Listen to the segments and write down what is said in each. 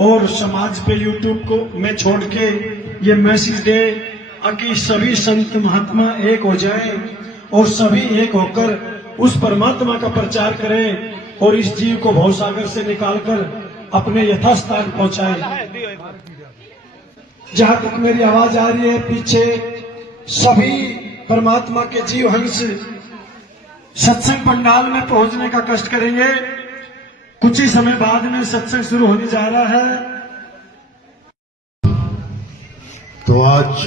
और समाज पे यूट्यूब को में छोड़ के ये मैसेज दे कि सभी संत महात्मा एक हो जाएं और सभी एक होकर उस परमात्मा का प्रचार करें और इस जीव को भवसागर से निकालकर अपने यथास्थान पहुंचाएं। जहां तक मेरी आवाज आ रही है पीछे सभी परमात्मा के जीव हंस सत्संग पंडाल में पहुंचने का कष्ट करेंगे। कुछ ही समय बाद में सत्संग शुरू होने जा रहा है। तो आज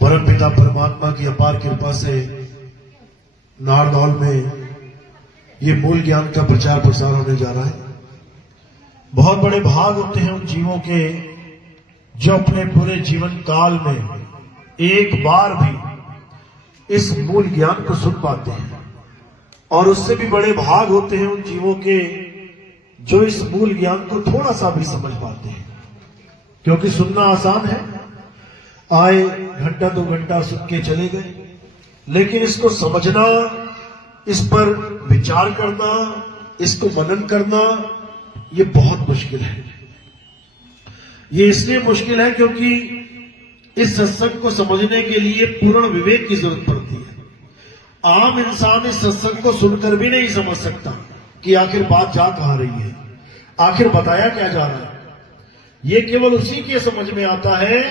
परमपिता परमात्मा की अपार कृपा से नारनौल में ये मूल ज्ञान का प्रचार प्रसार होने जा रहा है। बहुत बड़े भाग होते हैं उन जीवों के जो अपने पूरे जीवन काल में एक बार भी इस मूल ज्ञान को सुन पाते हैं, और उससे भी बड़े भाग होते हैं उन जीवों के जो इस मूल ज्ञान को थोड़ा सा भी समझ पाते हैं। क्योंकि सुनना आसान है, आए घंटा 2 घंटा सुन के चले गए, लेकिन इसको समझना, इस पर विचार करना, इसको मनन करना, ये बहुत मुश्किल है। ये इसलिए मुश्किल है क्योंकि इस सत्संग को समझने के लिए पूर्ण विवेक की जरूरत पड़ती है। आम इंसान इस सत्संग को सुनकर भी नहीं समझ सकता कि आखिर बात जा कहां रही है, आखिर बताया क्या जा रहा है। ये केवल उसी के समझ में आता है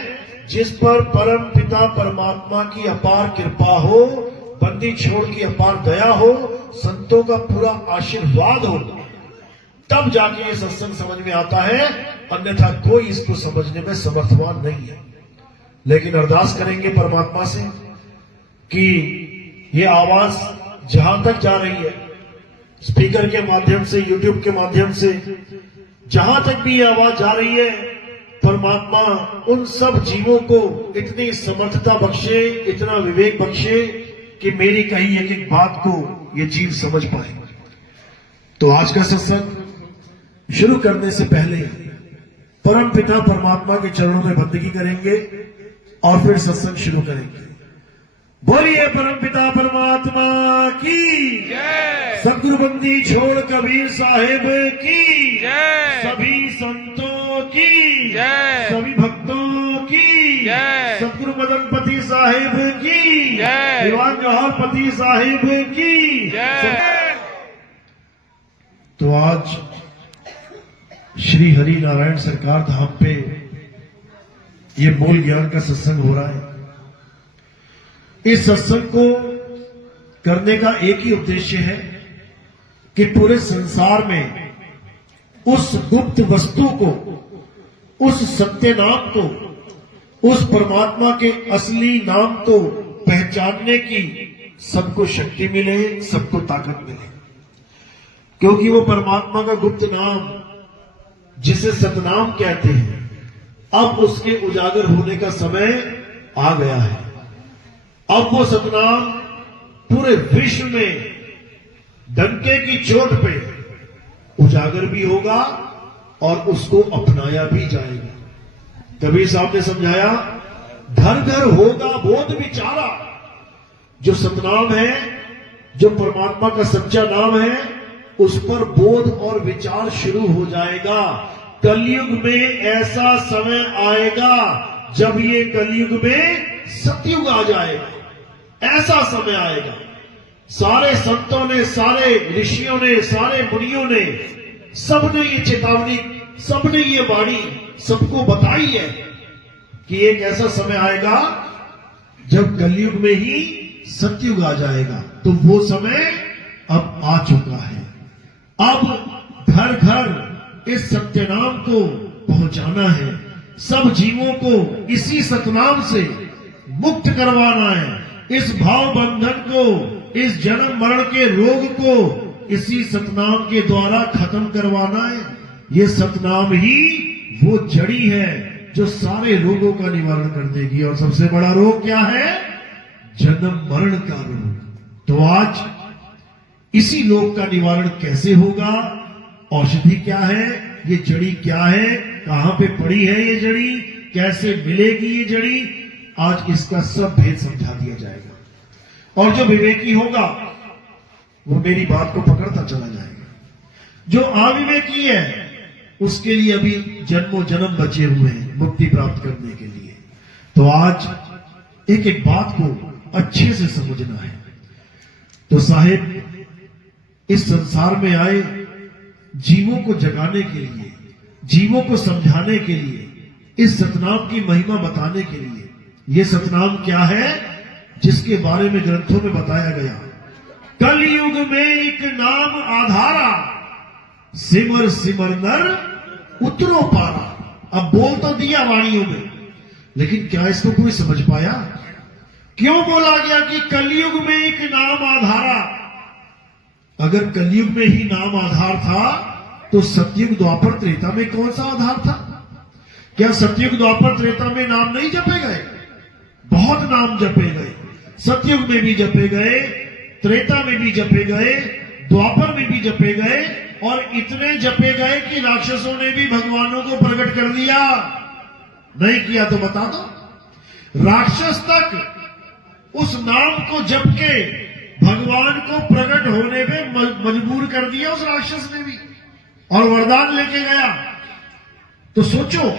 जिस पर परम पिता परमात्मा की अपार कृपा हो, बंदी छोड़ की अपार दया हो, संतों का पूरा आशीर्वाद हो, तब जाके ये सत्संग समझ में आता है। अन्यथा कोई इसको समझने में समर्थवान नहीं है। लेकिन अरदास करेंगे परमात्मा से कि ये आवाज जहां तक जा रही है, स्पीकर के माध्यम से, यूट्यूब के माध्यम से, जहां तक भी ये आवाज जा रही है, परमात्मा उन सब जीवों को इतनी समर्थता बख्शे, इतना विवेक बख्शे कि मेरी कही एक एक बात को ये जीव समझ पाए। तो आज का सत्संग शुरू करने से पहले परम पिता परमात्मा के चरणों में बंदगी करेंगे और फिर सत्संग शुरू करेंगे। बोलिए परम पिता परमात्मा की जय। सतगुरु बंदी छोड़ कबीर साहिब की जय। सभी संतों की जय। सभी भक्तों की जय। सतगुरु मदनपति साहिब की जय। दीवान जौहरपति साहिब की जय। तो आज श्री हरि नारायण सरकार धाम पे ये मूल ज्ञान का सत्संग हो रहा है। इस सत्संग को करने का एक ही उद्देश्य है कि पूरे संसार में उस गुप्त वस्तु को, उस सत्य नाम को, उस परमात्मा के असली नाम को पहचानने की सबको शक्ति मिले, सबको ताकत मिले। क्योंकि वो परमात्मा का गुप्त नाम जिसे सतनाम कहते हैं, अब उसके उजागर होने का समय आ गया है। अब वो सतनाम पूरे विश्व में डंके की चोट पे उजागर भी होगा और उसको अपनाया भी जाएगा। कबीर साहब ने समझाया, घर घर होगा बोध विचारा। जो सतनाम है, जो परमात्मा का सच्चा नाम है, उस पर बोध और विचार शुरू हो जाएगा। कलयुग में ऐसा समय आएगा जब ये कलयुग में सतयुग आ जाएगा। ऐसा समय आएगा। सारे संतों ने, सारे ऋषियों ने, सारे मुनियों ने, सबने ये चेतावनी, सबने ये वाणी सबको बताई है कि एक ऐसा समय आएगा जब कलयुग में ही सतयुग आ जाएगा। तो वो समय अब आ चुका है। अब घर घर इस सत्यनाम को पहुंचाना है। सब जीवों को इसी सतनाम से मुक्त करवाना है। इस भाव बंधन को, इस जन्म मरण के रोग को इसी सतनाम के द्वारा खत्म करवाना है। ये सतनाम ही वो जड़ी है जो सारे रोगों का निवारण कर देगी। और सबसे बड़ा रोग क्या है? जन्म मरण का रोग। तो आज इसी रोग का निवारण कैसे होगा? औषधि क्या है? ये जड़ी क्या है? कहां पे पड़ी है ये जड़ी? कैसे मिलेगी ये जड़ी? आज इसका सब भेद समझा दिया जाएगा। और जो विवेकी होगा वो मेरी बात को पकड़ता चला जाएगा। जो अविवेकी है उसके लिए अभी जन्मों जन्म बचे हुए हैं मुक्ति प्राप्त करने के लिए। तो आज एक एक बात को अच्छे से समझना है। तो साहेब इस संसार में आए जीवों को जगाने के लिए, जीवों को समझाने के लिए, इस सतनाम की महिमा बताने के लिए। यह सतनाम क्या है जिसके बारे में ग्रंथों में बताया गया, कलयुग में एक नाम आधारा, सिमर सिमर नर उतरो पारा। अब बोल तो दिया वाणियों में, लेकिन क्या इसको कोई समझ पाया? क्यों बोला गया कि कलयुग में एक नाम आधारा? अगर कलयुग में ही नाम आधार था तो सतयुग द्वापर त्रेता में कौन सा आधार था? क्या सतयुग द्वापर त्रेता में नाम नहीं जपे गए? बहुत नाम जपे गए। सतयुग में भी जपे गए, त्रेता में भी जपे गए, द्वापर में भी जपे गए, और इतने जपे गए कि राक्षसों ने भी भगवानों को प्रकट कर दिया। नहीं किया तो बता दो। राक्षस तक उस नाम को जप के भगवान को प्रकट होने में मजबूर कर दिया उस राक्षस ने भी, और वरदान लेके गया। तो सोचो,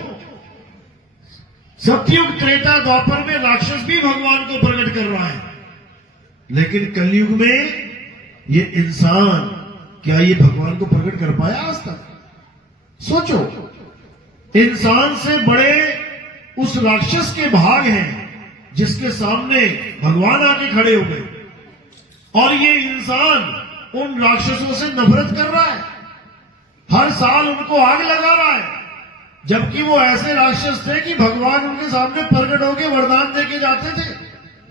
सतयुग त्रेता द्वापर में राक्षस भी भगवान को प्रकट कर रहा है, लेकिन कलयुग में ये इंसान क्या ये भगवान को प्रकट कर पाया आज तक? सोचो, इंसान से बड़े उस राक्षस के भाग हैं जिसके सामने भगवान आके खड़े हो गए, और ये इंसान उन राक्षसों से नफरत कर रहा है, हर साल उनको आग लगा रहा है, जबकि वो ऐसे राक्षस थे कि भगवान उनके सामने प्रकट होकर वरदान देके जाते थे।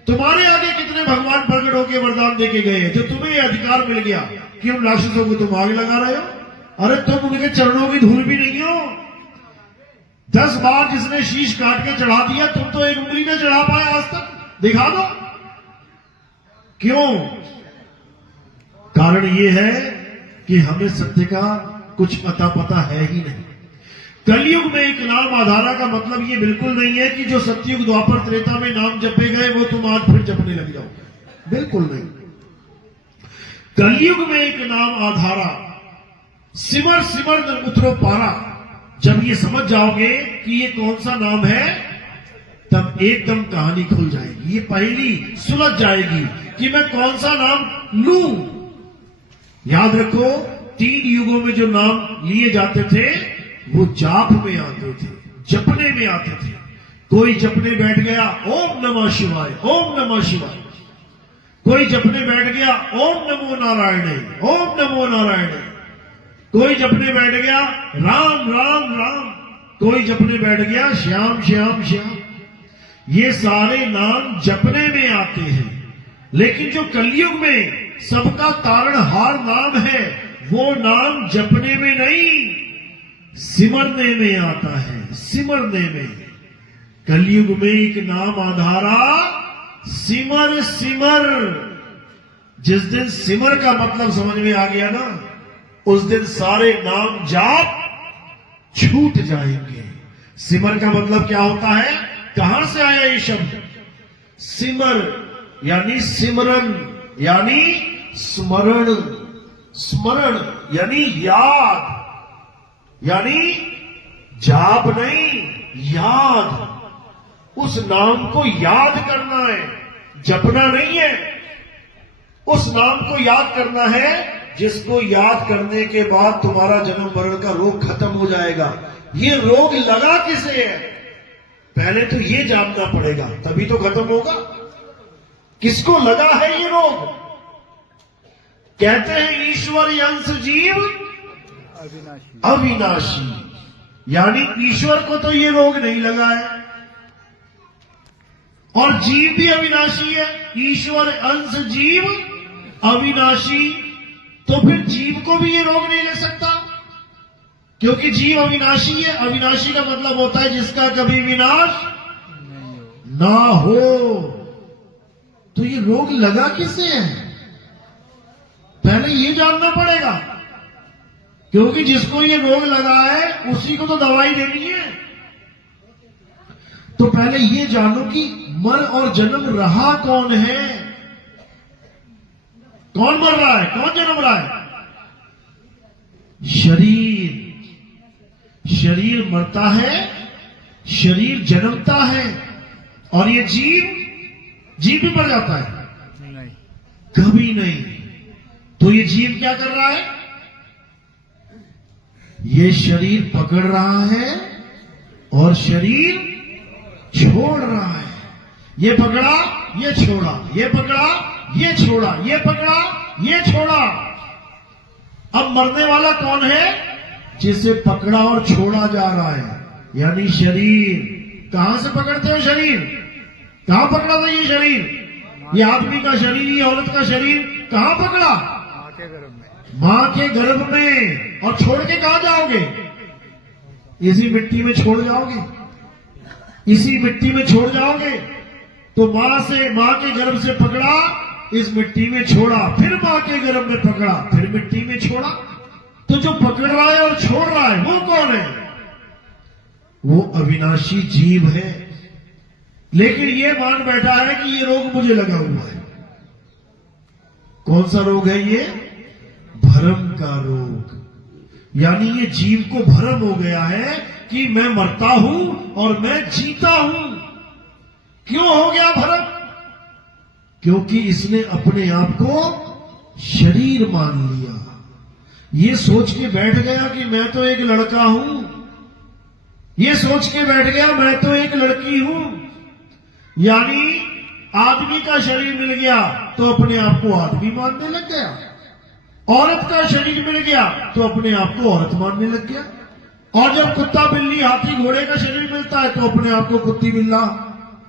तुम्हारे आगे कितने भगवान प्रकट होकर वरदान देके गए हैं जो तुम्हें अधिकार मिल गया कि उन राक्षसों को तुम आग लगा रहे हो? अरे तुम उनके चरणों की धूल भी नहीं हो। 10 बार जिसने शीश काट के चढ़ा दिया, तुम तो एक उंगली ने चढ़ा पाया आज तक। दिखा दो। क्यों? कारण यह है कि हमें सत्य का कुछ अता पता है ही नहीं। कलयुग में एक नाम आधारा का मतलब ये बिल्कुल नहीं है कि जो सतयुग द्वापर त्रेता में नाम जपे गए वो तुम आज फिर जपने लग जाओ, बिल्कुल नहीं। कलयुग में एक नाम आधारा, सिमर सिमर नर उतरो पारा। जब ये समझ जाओगे कि ये कौन सा नाम है, तब एकदम कहानी खुल जाएगी। ये पहली सुलझ जाएगी कि मैं कौन सा नाम लूं। याद रखो, 3 युगों में जो नाम लिए जाते थे वो जाप में आते थे, जपने में आते थे। कोई जपने बैठ गया ओम नमः शिवाय, ओम नमः शिवाय। कोई जपने बैठ गया ओम नमो नारायणे, ओम नमो नारायणे। कोई जपने बैठ गया राम राम राम। कोई जपने बैठ गया श्याम श्याम श्याम। ये सारे नाम जपने में आते हैं, लेकिन जो कलयुग में सबका तारणहार नाम है वो नाम जपने में नहीं, सिमरने में आता है, सिमरने में। कलयुग में एक नाम आधारा, सिमर सिमर। जिस दिन सिमर का मतलब समझ में आ गया ना, उस दिन सारे नाम जाप छूट जाएंगे। सिमर का मतलब क्या होता है? कहां से आया ये शब्द? सिमर यानी सिमरन, यानी स्मरण। स्मरण यानी याद, यानी जाप नहीं, याद। उस नाम को याद करना है, जपना नहीं है। उस नाम को याद करना है जिसको याद करने के बाद तुम्हारा जन्म मरण का रोग खत्म हो जाएगा। ये रोग लगा किसे है, पहले तो ये जानना पड़ेगा, तभी तो खत्म होगा। किसको लगा है ये रोग? कहते हैं ईश्वर अंश जीव अविनाशी, यानी ईश्वर को तो ये रोग नहीं लगा है, और जीव भी अविनाशी है। ईश्वर अंश जीव अविनाशी, तो फिर जीव को भी ये रोग नहीं ले सकता, क्योंकि जीव अविनाशी है। अविनाशी का मतलब होता है जिसका कभी विनाश ना हो। तो ये रोग लगा किसे है, पहले ये जानना पड़ेगा, क्योंकि जिसको ये रोग लगा है उसी को तो दवाई देनी है। तो पहले ये जानो कि मर और जन्म रहा कौन है, कौन मर रहा है, कौन जन्म रहा है? शरीर। शरीर मरता है, शरीर जन्मता है, और ये जीव भी मर जाता है? नहीं। कभी नहीं। तो ये जीव क्या कर रहा है? ये शरीर पकड़ रहा है और शरीर छोड़ रहा है। ये पकड़ा, ये छोड़ा, ये पकड़ा, ये छोड़ा, ये पकड़ा, ये छोड़ा। अब मरने वाला कौन है? जिसे पकड़ा और छोड़ा जा रहा है, यानी शरीर। कहां से पकड़ते हो शरीर? कहां पकड़ा था ये शरीर? ये आदमी का शरीर, ये औरत का शरीर कहां पकड़ा? माँ के गर्भ में। मां के गर्भ में। और छोड़ के कहां जाओगे? इसी मिट्टी में छोड़ जाओगे, इसी मिट्टी में छोड़ जाओगे। तो मां के गर्भ से पकड़ा, इस मिट्टी में छोड़ा, फिर मां के गर्भ में पकड़ा, फिर मिट्टी में छोड़ा। तो जो पकड़ रहा है और छोड़ रहा है वो कौन है? वो अविनाशी जीव है। लेकिन ये मान बैठा है कि ये रोग मुझे लगा हुआ है। कौन सा रोग है ये? भ्रम का रोग। यानी ये जीव को भ्रम हो गया है कि मैं मरता हूं और मैं जीता हूं। क्यों हो गया भ्रम? क्योंकि इसने अपने आप को शरीर मान लिया। ये सोच के बैठ गया कि मैं तो एक लड़का हूं, ये सोच के बैठ गया मैं तो एक लड़की हूं। यानी आदमी का शरीर मिल गया तो अपने आप को आदमी मानने लग गया, औरत का शरीर मिल गया तो अपने आप को औरत मानने लग गया। और जब कुत्ता बिल्ली हाथी घोड़े का शरीर मिलता है तो अपने आप को कुत्ती बिल्ला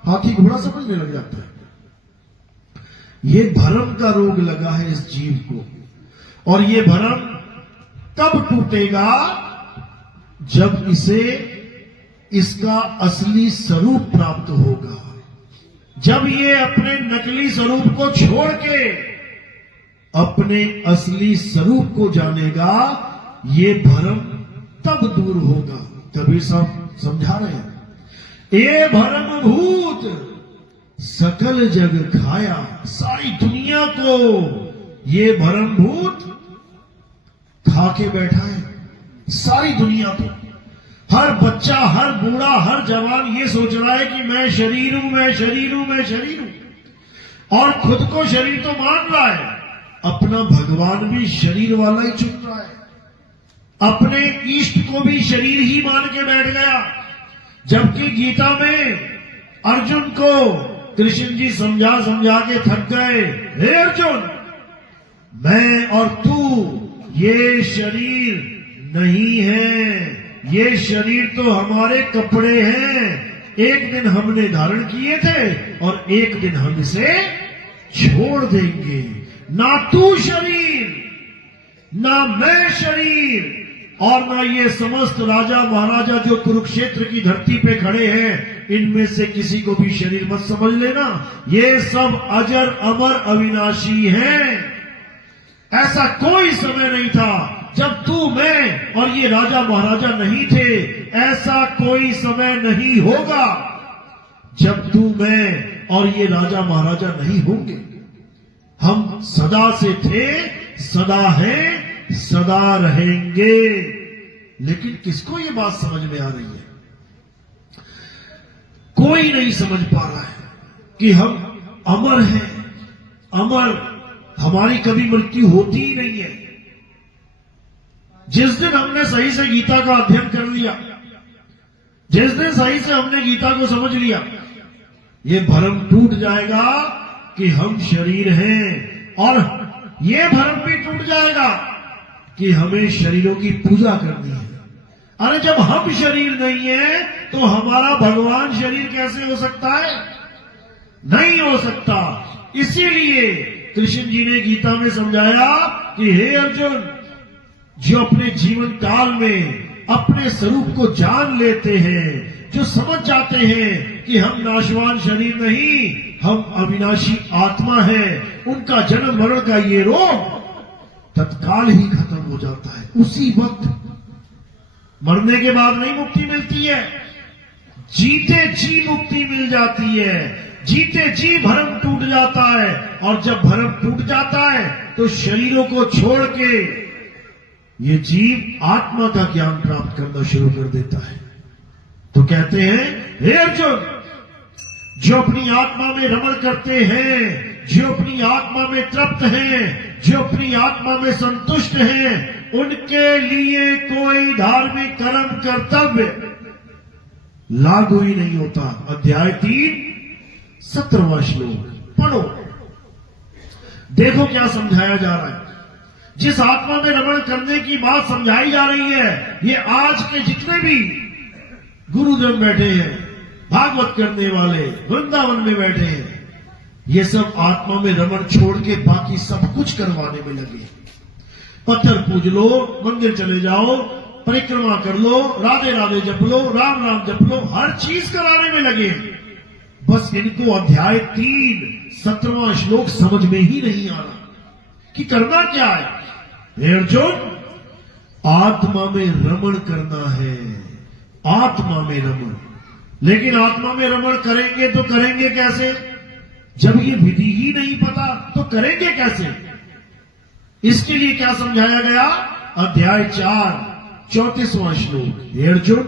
हाथी घोड़ा समझने लग जाता है। ये भ्रम का रोग लगा है इस जीव को। और ये भ्रम तब टूटेगा जब इसे इसका असली स्वरूप प्राप्त होगा। जब ये अपने नकली स्वरूप को छोड़ के अपने असली स्वरूप को जानेगा, ये भ्रम तब दूर होगा। कबीर साहब समझा रहे हैं, ए भ्रम भूत सकल जग खाया। सारी दुनिया को ये भ्रम भूत खा के बैठा है, सारी दुनिया को। हर बच्चा, हर बूढ़ा, हर जवान ये सोच रहा है कि मैं शरीर हूं, मैं शरीर हूं, मैं शरीर हूं। और खुद को शरीर तो मान रहा है, अपना भगवान भी शरीर वाला ही चुन रहा है। अपने इष्ट को भी शरीर ही मान के बैठ गया। जबकि गीता में अर्जुन को कृष्ण जी समझा समझा के थक गए। हे अर्जुन, मैं और तू ये शरीर नहीं है, ये शरीर तो हमारे कपड़े हैं। एक दिन हमने धारण किए थे और एक दिन हम इसे छोड़ देंगे। ना तू शरीर, ना मैं शरीर, और ना ये समस्त राजा महाराजा जो कुरुक्षेत्र की धरती पे खड़े हैं, इनमें से किसी को भी शरीर मत समझ लेना। ये सब अजर अमर अविनाशी हैं। ऐसा कोई समय नहीं था जब तू, मैं और ये राजा महाराजा नहीं थे। ऐसा कोई समय नहीं होगा जब तू, मैं और ये राजा महाराजा नहीं होंगे। हम सदा से थे, सदा हैं, सदा रहेंगे। लेकिन किसको ये बात समझ में आ रही है? कोई नहीं समझ पा रहा है कि हम अमर हैं। अमर, हमारी कभी मृत्यु होती ही नहीं है। जिस दिन हमने सही से गीता का अध्ययन कर लिया, जिस दिन सही से हमने गीता को समझ लिया, ये भ्रम टूट जाएगा कि हम शरीर हैं। और ये भ्रम भी टूट जाएगा कि हमें शरीरों की पूजा करनी है। अरे जब हम शरीर नहीं है तो हमारा भगवान शरीर कैसे हो सकता है? नहीं हो सकता। इसीलिए कृष्ण जी ने गीता में समझाया कि हे अर्जुन, जो अपने जीवन काल में अपने स्वरूप को जान लेते हैं, जो समझ जाते हैं कि हम नाशवान शरीर नहीं, हम अविनाशी आत्मा हैं, उनका जन्म मरण का ये रोग तत्काल ही खत्म हो जाता है। उसी वक्त, मरने के बाद नहीं मुक्ति मिलती है, जीते जी मुक्ति मिल जाती है। जीते जी भ्रम टूट जाता है। और जब भ्रम टूट जाता है तो शरीरों को छोड़ के ये जीव आत्मा का ज्ञान प्राप्त करना शुरू कर देता है। तो कहते हैं, हे अर्जुन, जो अपनी आत्मा में रमण करते हैं, जो अपनी आत्मा में तृप्त हैं, जो अपनी आत्मा में संतुष्ट हैं, उनके लिए कोई धार्मिक कर्म कर्तव्य लागू ही नहीं होता। अध्याय 3 17वां श्लोक पढ़ो, देखो क्या समझाया जा रहा है। जिस आत्मा में रमण करने की बात समझाई जा रही है, ये आज के जितने भी गुरुजन बैठे हैं, भागवत करने वाले वृंदावन में बैठे हैं, ये सब आत्मा में रमण छोड़ के बाकी सब कुछ करवाने में लगे। पत्थर पूज लो, मंदिर चले जाओ, परिक्रमा कर लो, राधे राधे जप लो, राम राम जप लो, हर चीज कराने में लगे। बस इनको अध्याय 3 17वां श्लोक समझ में ही नहीं आ रहा कि करना क्या है। हे अर्जुन, आत्मा में रमण करना है, आत्मा में रमण। लेकिन आत्मा में रमण करेंगे तो करेंगे कैसे? जब ये विधि ही नहीं पता तो करेंगे कैसे? इसके लिए क्या समझाया गया? अध्याय 4 34वां श्लोक। हे अर्जुन,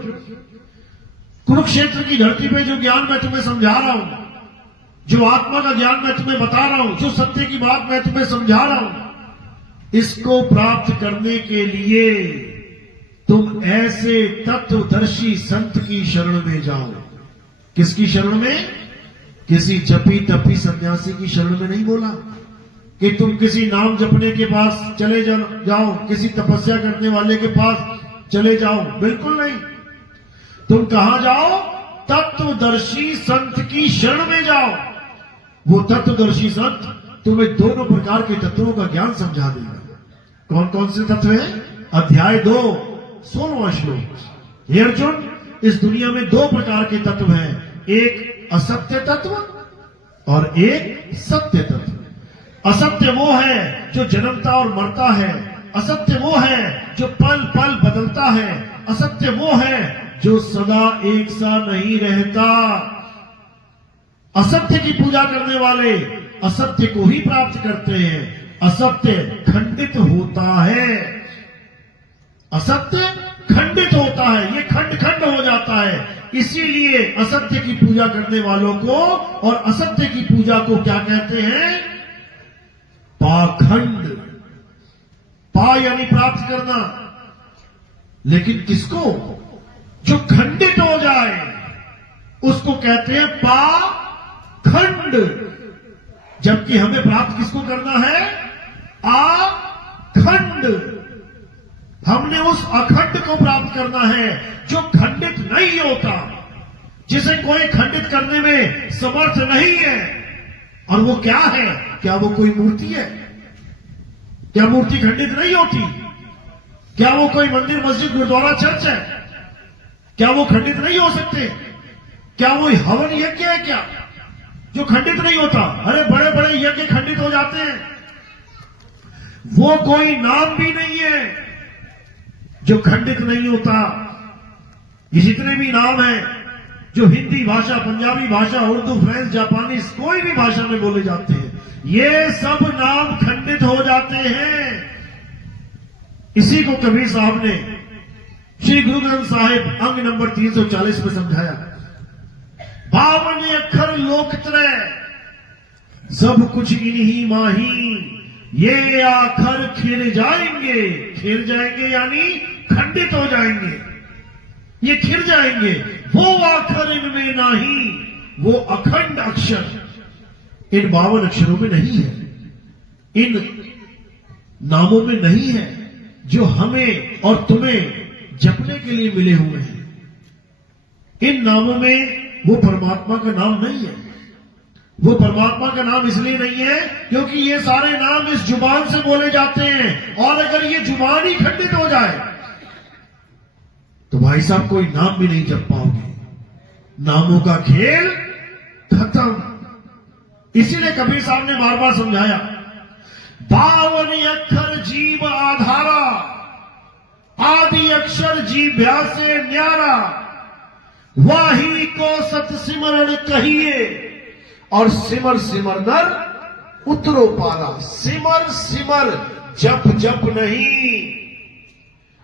कुरुक्षेत्र की धरती पे जो ज्ञान मैं तुम्हें समझा रहा हूं, जो आत्मा का ज्ञान मैं तुम्हें बता रहा हूं, जो सत्य की बात मैं तुम्हें समझा रहा हूं, इसको प्राप्त करने के लिए तुम ऐसे तत्वदर्शी संत की शरण में जाओ। किसकी शरण में? किसी जपी तपी सन्यासी की शरण में नहीं बोला कि तुम किसी नाम जपने के पास चले जाओ, किसी तपस्या करने वाले के पास चले जाओ, बिल्कुल नहीं। तुम कहां जाओ? तत्वदर्शी संत की शरण में जाओ। वो तत्वदर्शी संत तुम्हें दोनों प्रकार के तत्वों का ज्ञान समझा देगा। कौन कौन से तत्व हैं? अध्याय 2 16वां श्लोक। हे अर्जुन, इस दुनिया में 2 प्रकार के तत्व हैं, एक असत्य तत्व और एक सत्य तत्व। असत्य वो है जो जन्मता और मरता है, असत्य वो है जो पल पल बदलता है, असत्य वो है जो सदा एक सा नहीं रहता। असत्य की पूजा करने वाले असत्य को ही प्राप्त करते हैं। असत्य खंडित होता है, असत्य खंडित होता है, ये खंड खंड हो जाता है। इसीलिए असत्य की पूजा करने वालों को और असत्य की पूजा को क्या कहते हैं? पाखंड। पा यानी प्राप्त करना, लेकिन किसको? जो खंडित हो जाए उसको कहते हैं पाखंड। जबकि हमें प्राप्त किसको करना है? अखंड। हमने उस अखंड को प्राप्त करना है जो खंडित नहीं होता, जिसे कोई खंडित करने में समर्थ नहीं है। और वो क्या है? क्या वो कोई मूर्ति है? क्या मूर्ति खंडित नहीं होती? क्या वो कोई मंदिर मस्जिद गुरुद्वारा चर्च है? क्या वो खंडित नहीं हो सकते? क्या वो हवन यज्ञ है क्या जो खंडित नहीं होता? अरे बड़े बड़े यज्ञ खंडित हो जाते हैं। वो कोई नाम भी नहीं है जो खंडित नहीं होता। ये जितने भी नाम हैं जो हिंदी भाषा, पंजाबी भाषा, उर्दू, फ्रेंच, जापानी, कोई भी भाषा में बोले जाते हैं, ये सब नाम खंडित हो जाते हैं। इसी को कबीर साहब ने श्री गुरु ग्रंथ साहिब अंग नंबर 340 में समझाया। 52 अक्षर लोकत्रय, सब कुछ इन्हीं माही, ये आखर खिर जाएंगे। खिर जाएंगे यानी खंडित हो जाएंगे, ये खिर जाएंगे। वो आखर इनमें नहीं, वो अखंड अक्षर इन 52 अक्षरों में नहीं है, इन नामों में नहीं है जो हमें और तुम्हें जपने के लिए मिले हुए हैं। इन नामों में वो परमात्मा का नाम नहीं है। वो परमात्मा का नाम इसलिए नहीं है क्योंकि ये सारे नाम इस जुबान से बोले जाते हैं, और अगर ये जुबान ही खंडित हो जाए तो भाई साहब कोई नाम भी नहीं जप पाओगे। नामों का खेल खत्म। इसीलिए कबीर साहब ने बार बार समझाया, 52 अक्षर जीव आधारा, आदि अक्षर जीभ्या से न्यारा, वाही को सत सिमरण कहिए, और सिमर सिमर नर उतरो पारा। सिमर सिमर जप जप नहीं,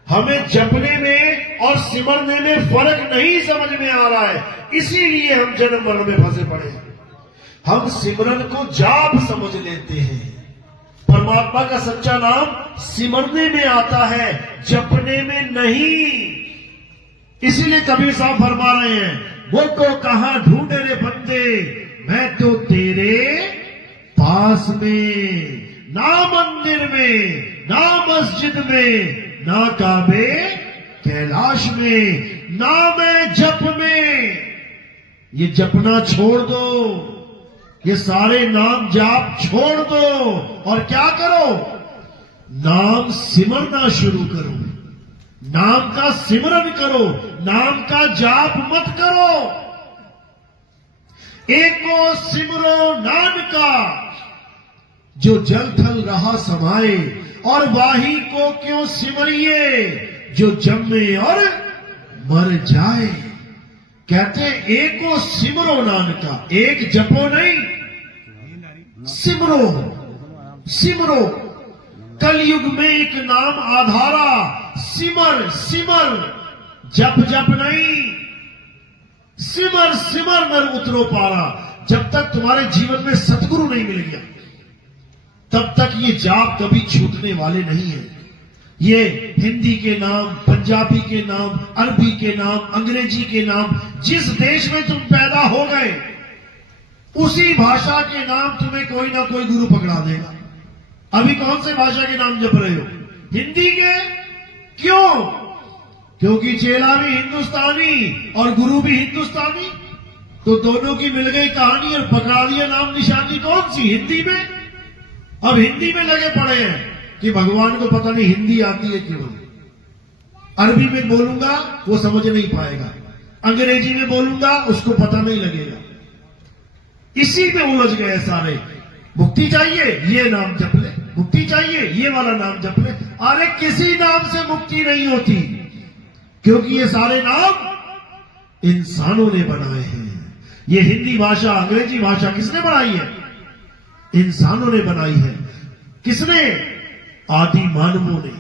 हमें जपने में और सिमरने में फर्क नहीं समझ में आ रहा है, इसीलिए हम जन्म मरण में फंसे पड़े हैं। हम सिमरन को जाप समझ लेते हैं। परमात्मा का सच्चा नाम सिमरने में आता है, जपने में नहीं। इसीलिए कबीर साहब फरमा रहे हैं, वो को कहां ढूंढे रे बंदे, मैं तो तेरे पास में, ना मंदिर में, ना मस्जिद में, ना काबे कैलाश में, ना मैं जप में। ये जपना छोड़ दो, ये सारे नाम जाप छोड़ दो और क्या करो, नाम सिमरना शुरू करो। नाम का सिमरन करो, नाम का जाप मत करो। एको सिमरो नानका, जो जल थल रहा समाए, और वाही को क्यों सिमरिए, जो जम्मे और मर जाए। कहते एको सिमरो नानका, एक जपो नहीं, सिमरो सिमरो। कलयुग में एक नाम आधारा, सिमर सिमर, जप जप नहीं, सिमर सिमर नर उतरो पारा। जब तक तुम्हारे जीवन में सतगुरु नहीं मिल गया, तब तक ये जाप कभी छूटने वाले नहीं है। ये हिंदी के नाम, पंजाबी के नाम, अरबी के नाम, अंग्रेजी के नाम, जिस देश में तुम पैदा हो गए, उसी भाषा के नाम तुम्हें कोई ना कोई गुरु पकड़ा देगा। अभी कौन से भाषा के नाम जप रहे हो? हिंदी के। क्यों? क्योंकि चेला भी हिंदुस्तानी और गुरु भी हिंदुस्तानी, तो दोनों की मिल गई कहानी और पकड़ा दिया नाम निशानी। कौन सी? हिंदी में। अब हिंदी में लगे पड़े हैं कि भगवान को पता नहीं हिंदी आती है क्यों। अरबी में बोलूंगा वो समझ नहीं पाएगा, अंग्रेजी में बोलूंगा उसको पता नहीं लगेगा। इसी में उलझ गए सारे। मुक्ति चाहिए, ये नाम जप ले। मुक्ति चाहिए, ये वाला नाम जप ले। अरे किसी नाम से मुक्ति नहीं होती, क्योंकि ये सारे नाम इंसानों ने बनाए हैं। ये हिंदी भाषा, अंग्रेजी भाषा किसने बनाई है? इंसानों ने बनाई है। किसने? आदि मानवों ने।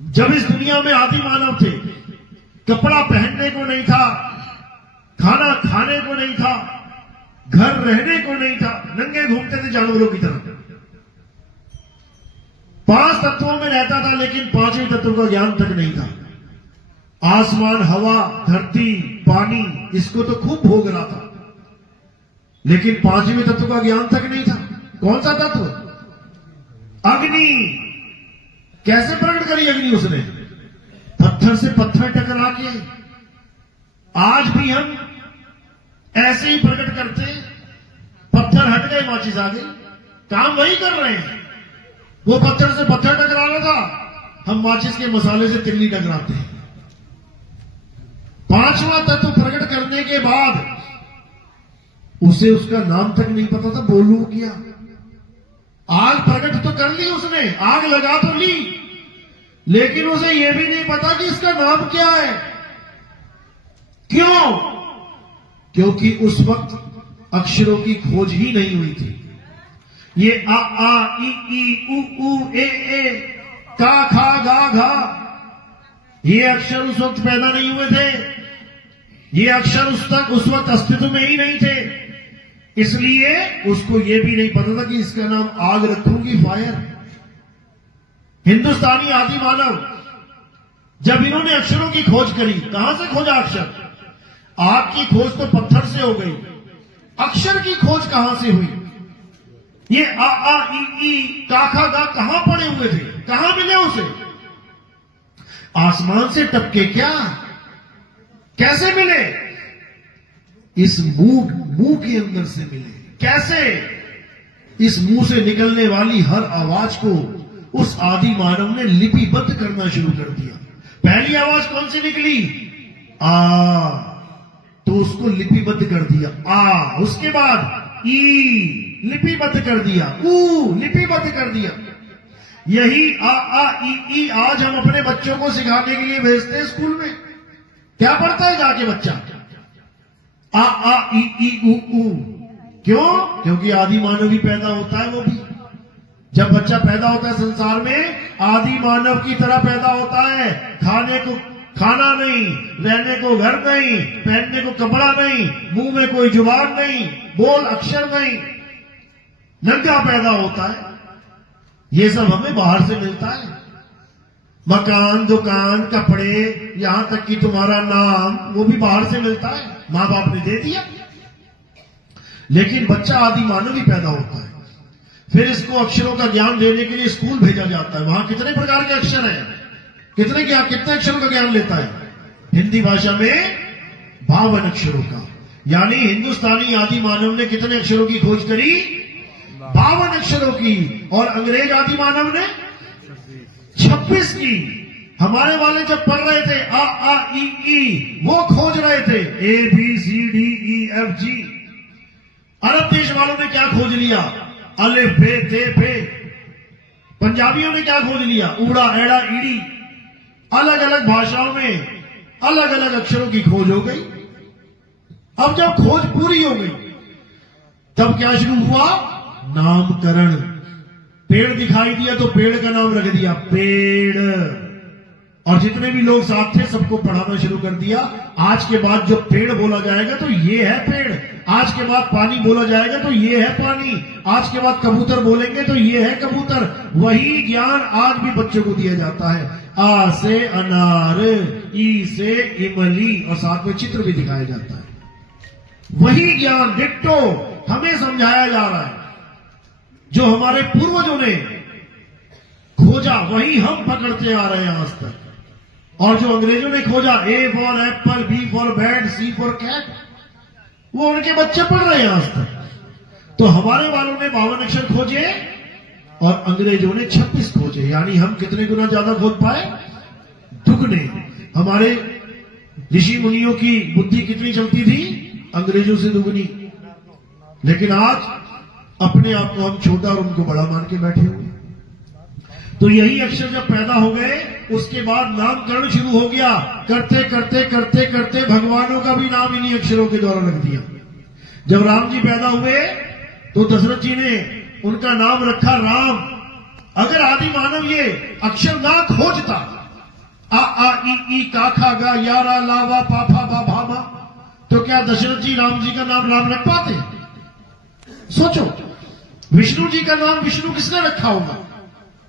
जब इस दुनिया में आदि मानव थे, कपड़ा पहनने को नहीं था, खाना खाने को नहीं था, घर रहने को नहीं था, नंगे घूमते थे जानवरों की तरह। 5 तत्वों में रहता था, लेकिन 5वें तत्व का ज्ञान तक नहीं था। आसमान, हवा, धरती, पानी, इसको तो खूब भोग रहा था, लेकिन 5वें तत्व का ज्ञान तक नहीं था। कौन सा तत्व? अग्नि। कैसे प्रकट करी अग्नि उसने? पत्थर से पत्थर टकरा के। आज भी हम ऐसे ही प्रकट करते हैं। पत्थर हट गए, माचिस आ गई, काम वही कर रहे हैं। वो पत्थर से पत्थर टकरा रहा था, हम माचिस के मसाले से तिल्ली टकराते हैं। 5वां तत्व प्रकट करने के बाद उसे उसका नाम तक नहीं पता था, बोलू किया। आग प्रकट तो कर ली उसने, आग लगा तो ली, लेकिन उसे यह भी नहीं पता कि इसका नाम क्या है। क्यों? क्योंकि उस वक्त अक्षरों की खोज ही नहीं हुई थी। ये आ ई उ ए का खा गा घा, ये अक्षर उस वक्त पैदा नहीं हुए थे। ये अक्षर उस वक्त अस्तित्व में ही नहीं थे। इसलिए उसको यह भी नहीं पता था कि इसका नाम आग रखूंगी, फायर। हिंदुस्तानी आदि मानव, जब इन्होंने अक्षरों की खोज करी, कहां से खोजा अक्षर? आग की खोज तो पत्थर से हो गई, अक्षर की खोज कहां से हुई? ये आ ई का खा गा कहां पड़े हुए थे, कहां मिले उसे? आसमान से टपके क्या? कैसे मिले? इस मुंह के अंदर से मिले। कैसे? इस मुंह से निकलने वाली हर आवाज को उस आदि मानव ने लिपिबद्ध करना शुरू कर दिया। पहली आवाज कौन सी निकली? आ, तो उसको लिपिबद्ध कर दिया, आ। उसके बाद ई लिपिबद्ध कर दिया, ऊ लिपिबद्ध कर दिया। यही आ ई आज हम अपने बच्चों को सिखाने के लिए भेजते हैं स्कूल में। क्या पढ़ता है जाके बच्चा? आ ई ऊ। क्यों? क्योंकि आदि मानव ही पैदा होता है। वो भी जब बच्चा पैदा होता है संसार में, आदि मानव की तरह पैदा होता है। खाने को खाना नहीं, रहने को घर नहीं, पहनने को कपड़ा नहीं, मुंह में कोई जुबान नहीं, बोल अक्षर नहीं, नंगा पैदा होता है। ये सब हमें बाहर से मिलता है। मकान, दुकान, कपड़े, यहां तक कि तुम्हारा नाम, वो भी बाहर से मिलता है, मां बाप ने दे दिया। लेकिन बच्चा आदि मानव ही पैदा होता है। फिर इसको अक्षरों का ज्ञान देने के लिए स्कूल भेजा जाता है। वहां कितने प्रकार के अक्षर हैं, कितने अक्षरों का ज्ञान लेता है? हिंदी भाषा में 52 अक्षरों का। यानी हिंदुस्तानी आदि मानव ने कितने अक्षरों की खोज करी? 52 अक्षरों की। और अंग्रेज आदि मानव ने 26 की। हमारे वाले जब पढ़ रहे थे आ ई, वो खोज रहे थे ABCDEFG। अरब देश वालों ने क्या खोज लिया? अलिफ बे ते पे। पंजाबियों ने क्या खोज लिया? ऊड़ा एड़ा ईड़ी। अलग अलग भाषाओं में अलग अलग अक्षरों की खोज हो गई। अब जब खोज पूरी हो गई तब क्या शुरू हुआ? नामकरण। पेड़ दिखाई दिया तो पेड़ का नाम रख दिया पेड़। और जितने भी लोग साथ थे सबको पढ़ाना शुरू कर दिया। आज के बाद जो पेड़ बोला जाएगा तो ये है पेड़। आज के बाद पानी बोला जाएगा तो ये है पानी। आज के बाद कबूतर बोलेंगे तो ये है कबूतर। वही ज्ञान आज भी बच्चों को दिया जाता है। आ से अनार, ई से इमली, और साथ में चित्र भी दिखाया जाता है। वही ज्ञान डिट्टो हमें समझाया जा रहा है। जो हमारे पूर्वजों ने खोजा वही हम पकड़ते आ रहे हैं आज तक। और जो अंग्रेजों ने खोजा A for apple, B for bat, C for cat, वो उनके बच्चे पढ़ रहे हैं आज तक। तो हमारे वालों ने 52 अक्षर खोजे और अंग्रेजों ने 26 खोजे। यानी हम कितने गुना ज्यादा खोज पाए? दुगने। हमारे ऋषि मुनियों की बुद्धि कितनी चलती थी? अंग्रेजों से दुगनी। लेकिन आज अपने आप को हम छोटा और उनको बड़ा मान के बैठे हुए। तो यही अक्षर जब पैदा हो गए उसके बाद नामकरण शुरू हो गया। करते करते करते करते भगवानों का भी नाम इन्हीं अक्षरों के द्वारा रख दिया। जब राम जी पैदा हुए तो दशरथ जी ने उनका नाम रखा राम। अगर आदि मानव ये अक्षर ना खोजता, आ ई का खा गा यारा लावा पाफा बा भामा, तो क्या दशरथ जी राम जी का नाम राम रख पाते? सोचो, विष्णु जी का नाम विष्णु किसने रखा होगा?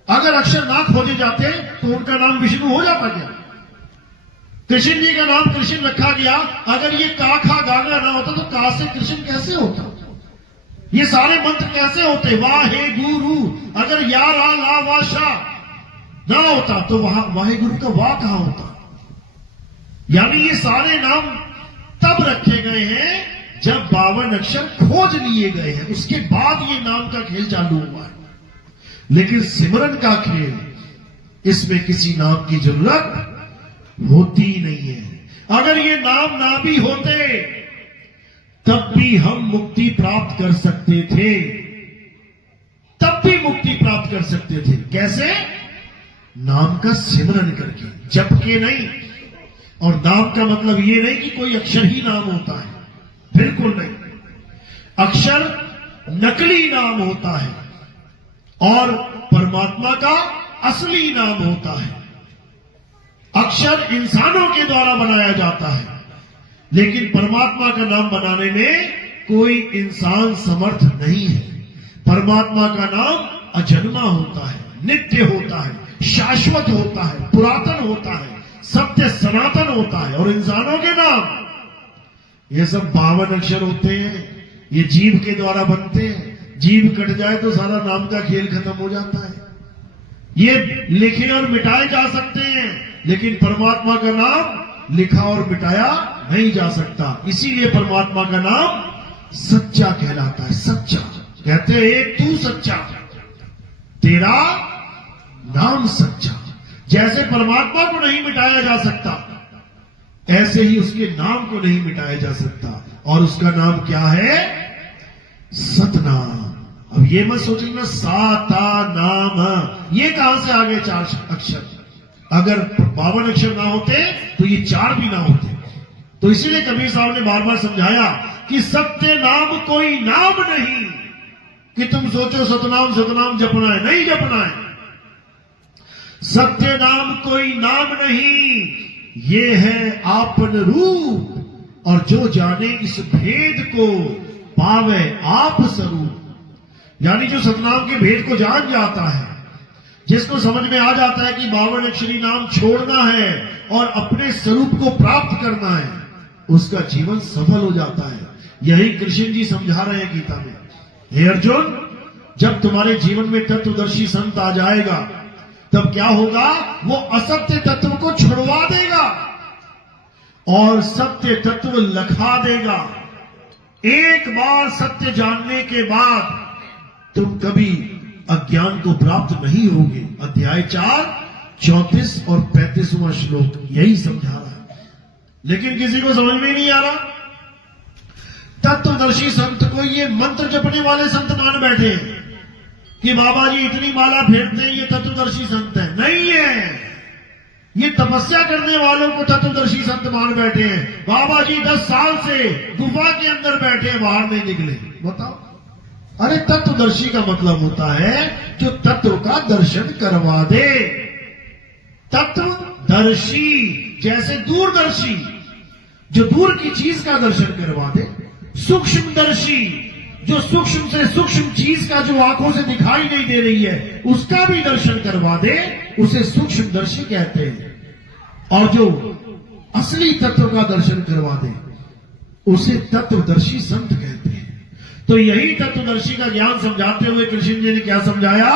अगर अक्षर ना खोजे जाते तो उनका नाम विष्णु हो जाता क्या? कृष्ण जी का नाम कृष्ण रखा गया। अगर ये का खा गाना ना होता तो का से कृष्ण कैसे होता? ये सारे मंत्र कैसे होते? वाहे गुरु। अगर या रा ला वा शा ना होता तो वहां वाहे गुरु का वाह कहां होता? यानी ये सारे नाम तब रखे गए हैं जब 52 अक्षर खोज लिए गए हैं। उसके बाद ये नाम का खेल चालू हुआ है। लेकिन सिमरन का खेल, इसमें किसी नाम की जरूरत होती नहीं है। अगर ये नाम ना भी होते तब भी हम मुक्ति प्राप्त कर सकते थे। तब भी मुक्ति प्राप्त कर सकते थे। कैसे? नाम का सिमरन करके, जप के नहीं। और नाम का मतलब ये नहीं कि कोई अक्षर ही नाम होता है, बिल्कुल नहीं। अक्षर नकली नाम होता है और परमात्मा का असली नाम होता है। अक्षर इंसानों के द्वारा बनाया जाता है, लेकिन परमात्मा का नाम बनाने में कोई इंसान समर्थ नहीं है। परमात्मा का नाम अजन्मा होता है, नित्य होता है, शाश्वत होता है, पुरातन होता है, सत्य सनातन होता है। और इंसानों के नाम ये सब 52 अक्षर होते हैं। ये जीव के द्वारा बनते हैं। जीव कट जाए तो सारा नाम का खेल खत्म हो जाता है। ये लिखे और मिटाए जा सकते हैं, लेकिन परमात्मा का नाम लिखा और मिटाया नहीं जा सकता। इसीलिए परमात्मा का नाम सच्चा कहलाता है। सच्चा कहते हैं एक तू सच्चा, तेरा नाम सच्चा। जैसे परमात्मा को नहीं मिटाया जा सकता, ऐसे ही उसके नाम को नहीं मिटाया जा सकता। और उसका नाम क्या है? सतनाम। अब ये मत सोच लेना साता नाम, ये कहां से आ गए 4 अक्षर? अगर 52 अक्षर ना होते तो ये 4 भी ना होते। तो इसीलिए कबीर साहब ने बार बार समझाया कि सत्य नाम कोई नाम नहीं कि तुम सोचो सतनाम सतनाम जपना है, नहीं जपना है। सत्य नाम कोई नाम नहीं, ये है आपन रूप। और जो जाने इस भेद को, पावे आप स्वरूप। यानी जो सतनाम के भेद को जान जाता है, जिसको समझ में आ जाता है कि 52 अक्षरी नाम छोड़ना है और अपने स्वरूप को प्राप्त करना है, उसका जीवन सफल हो जाता है। यही कृष्ण जी समझा रहे हैं गीता में। हे अर्जुन, जब तुम्हारे जीवन में तत्वदर्शी संत आ जाएगा, तब क्या होगा? वो असत्य तत्व को छुड़वा देगा और सत्य तत्व लखा देगा। एक बार सत्य जानने के बाद तुम कभी अज्ञान को प्राप्त नहीं होगे। अध्याय 4, 34 और 35वां श्लोक यही समझा रहा है, लेकिन किसी को समझ में नहीं आ रहा। तत्वदर्शी संत को ये मंत्र जपने वाले संत मान बैठे हैं कि बाबा जी इतनी माला फेरते हैं, ये तत्वदर्शी संत है। नहीं है, ये तपस्या करने वालों को तत्वदर्शी संत मान बैठे हैं। बाबा जी 10 साल से गुफा के अंदर बैठे, बाहर नहीं निकले। बताओ, अरे तत्वदर्शी का मतलब होता है जो तत्व का दर्शन करवा दे। तत्वदर्शी जैसे दूरदर्शी, जो दूर की चीज का दर्शन करवा दे। सूक्ष्मदर्शी, जो सूक्ष्म से सूक्ष्म चीज का जो आंखों से दिखाई नहीं दे रही है, उसका भी दर्शन करवा दे, उसे सूक्ष्मदर्शी कहते हैं। और जो असली तत्व का दर्शन करवा दे, उसे तत्वदर्शी संत कहते हैं। तो यही तत्वदर्शी का ज्ञान समझाते हुए कृष्ण जी ने क्या समझाया?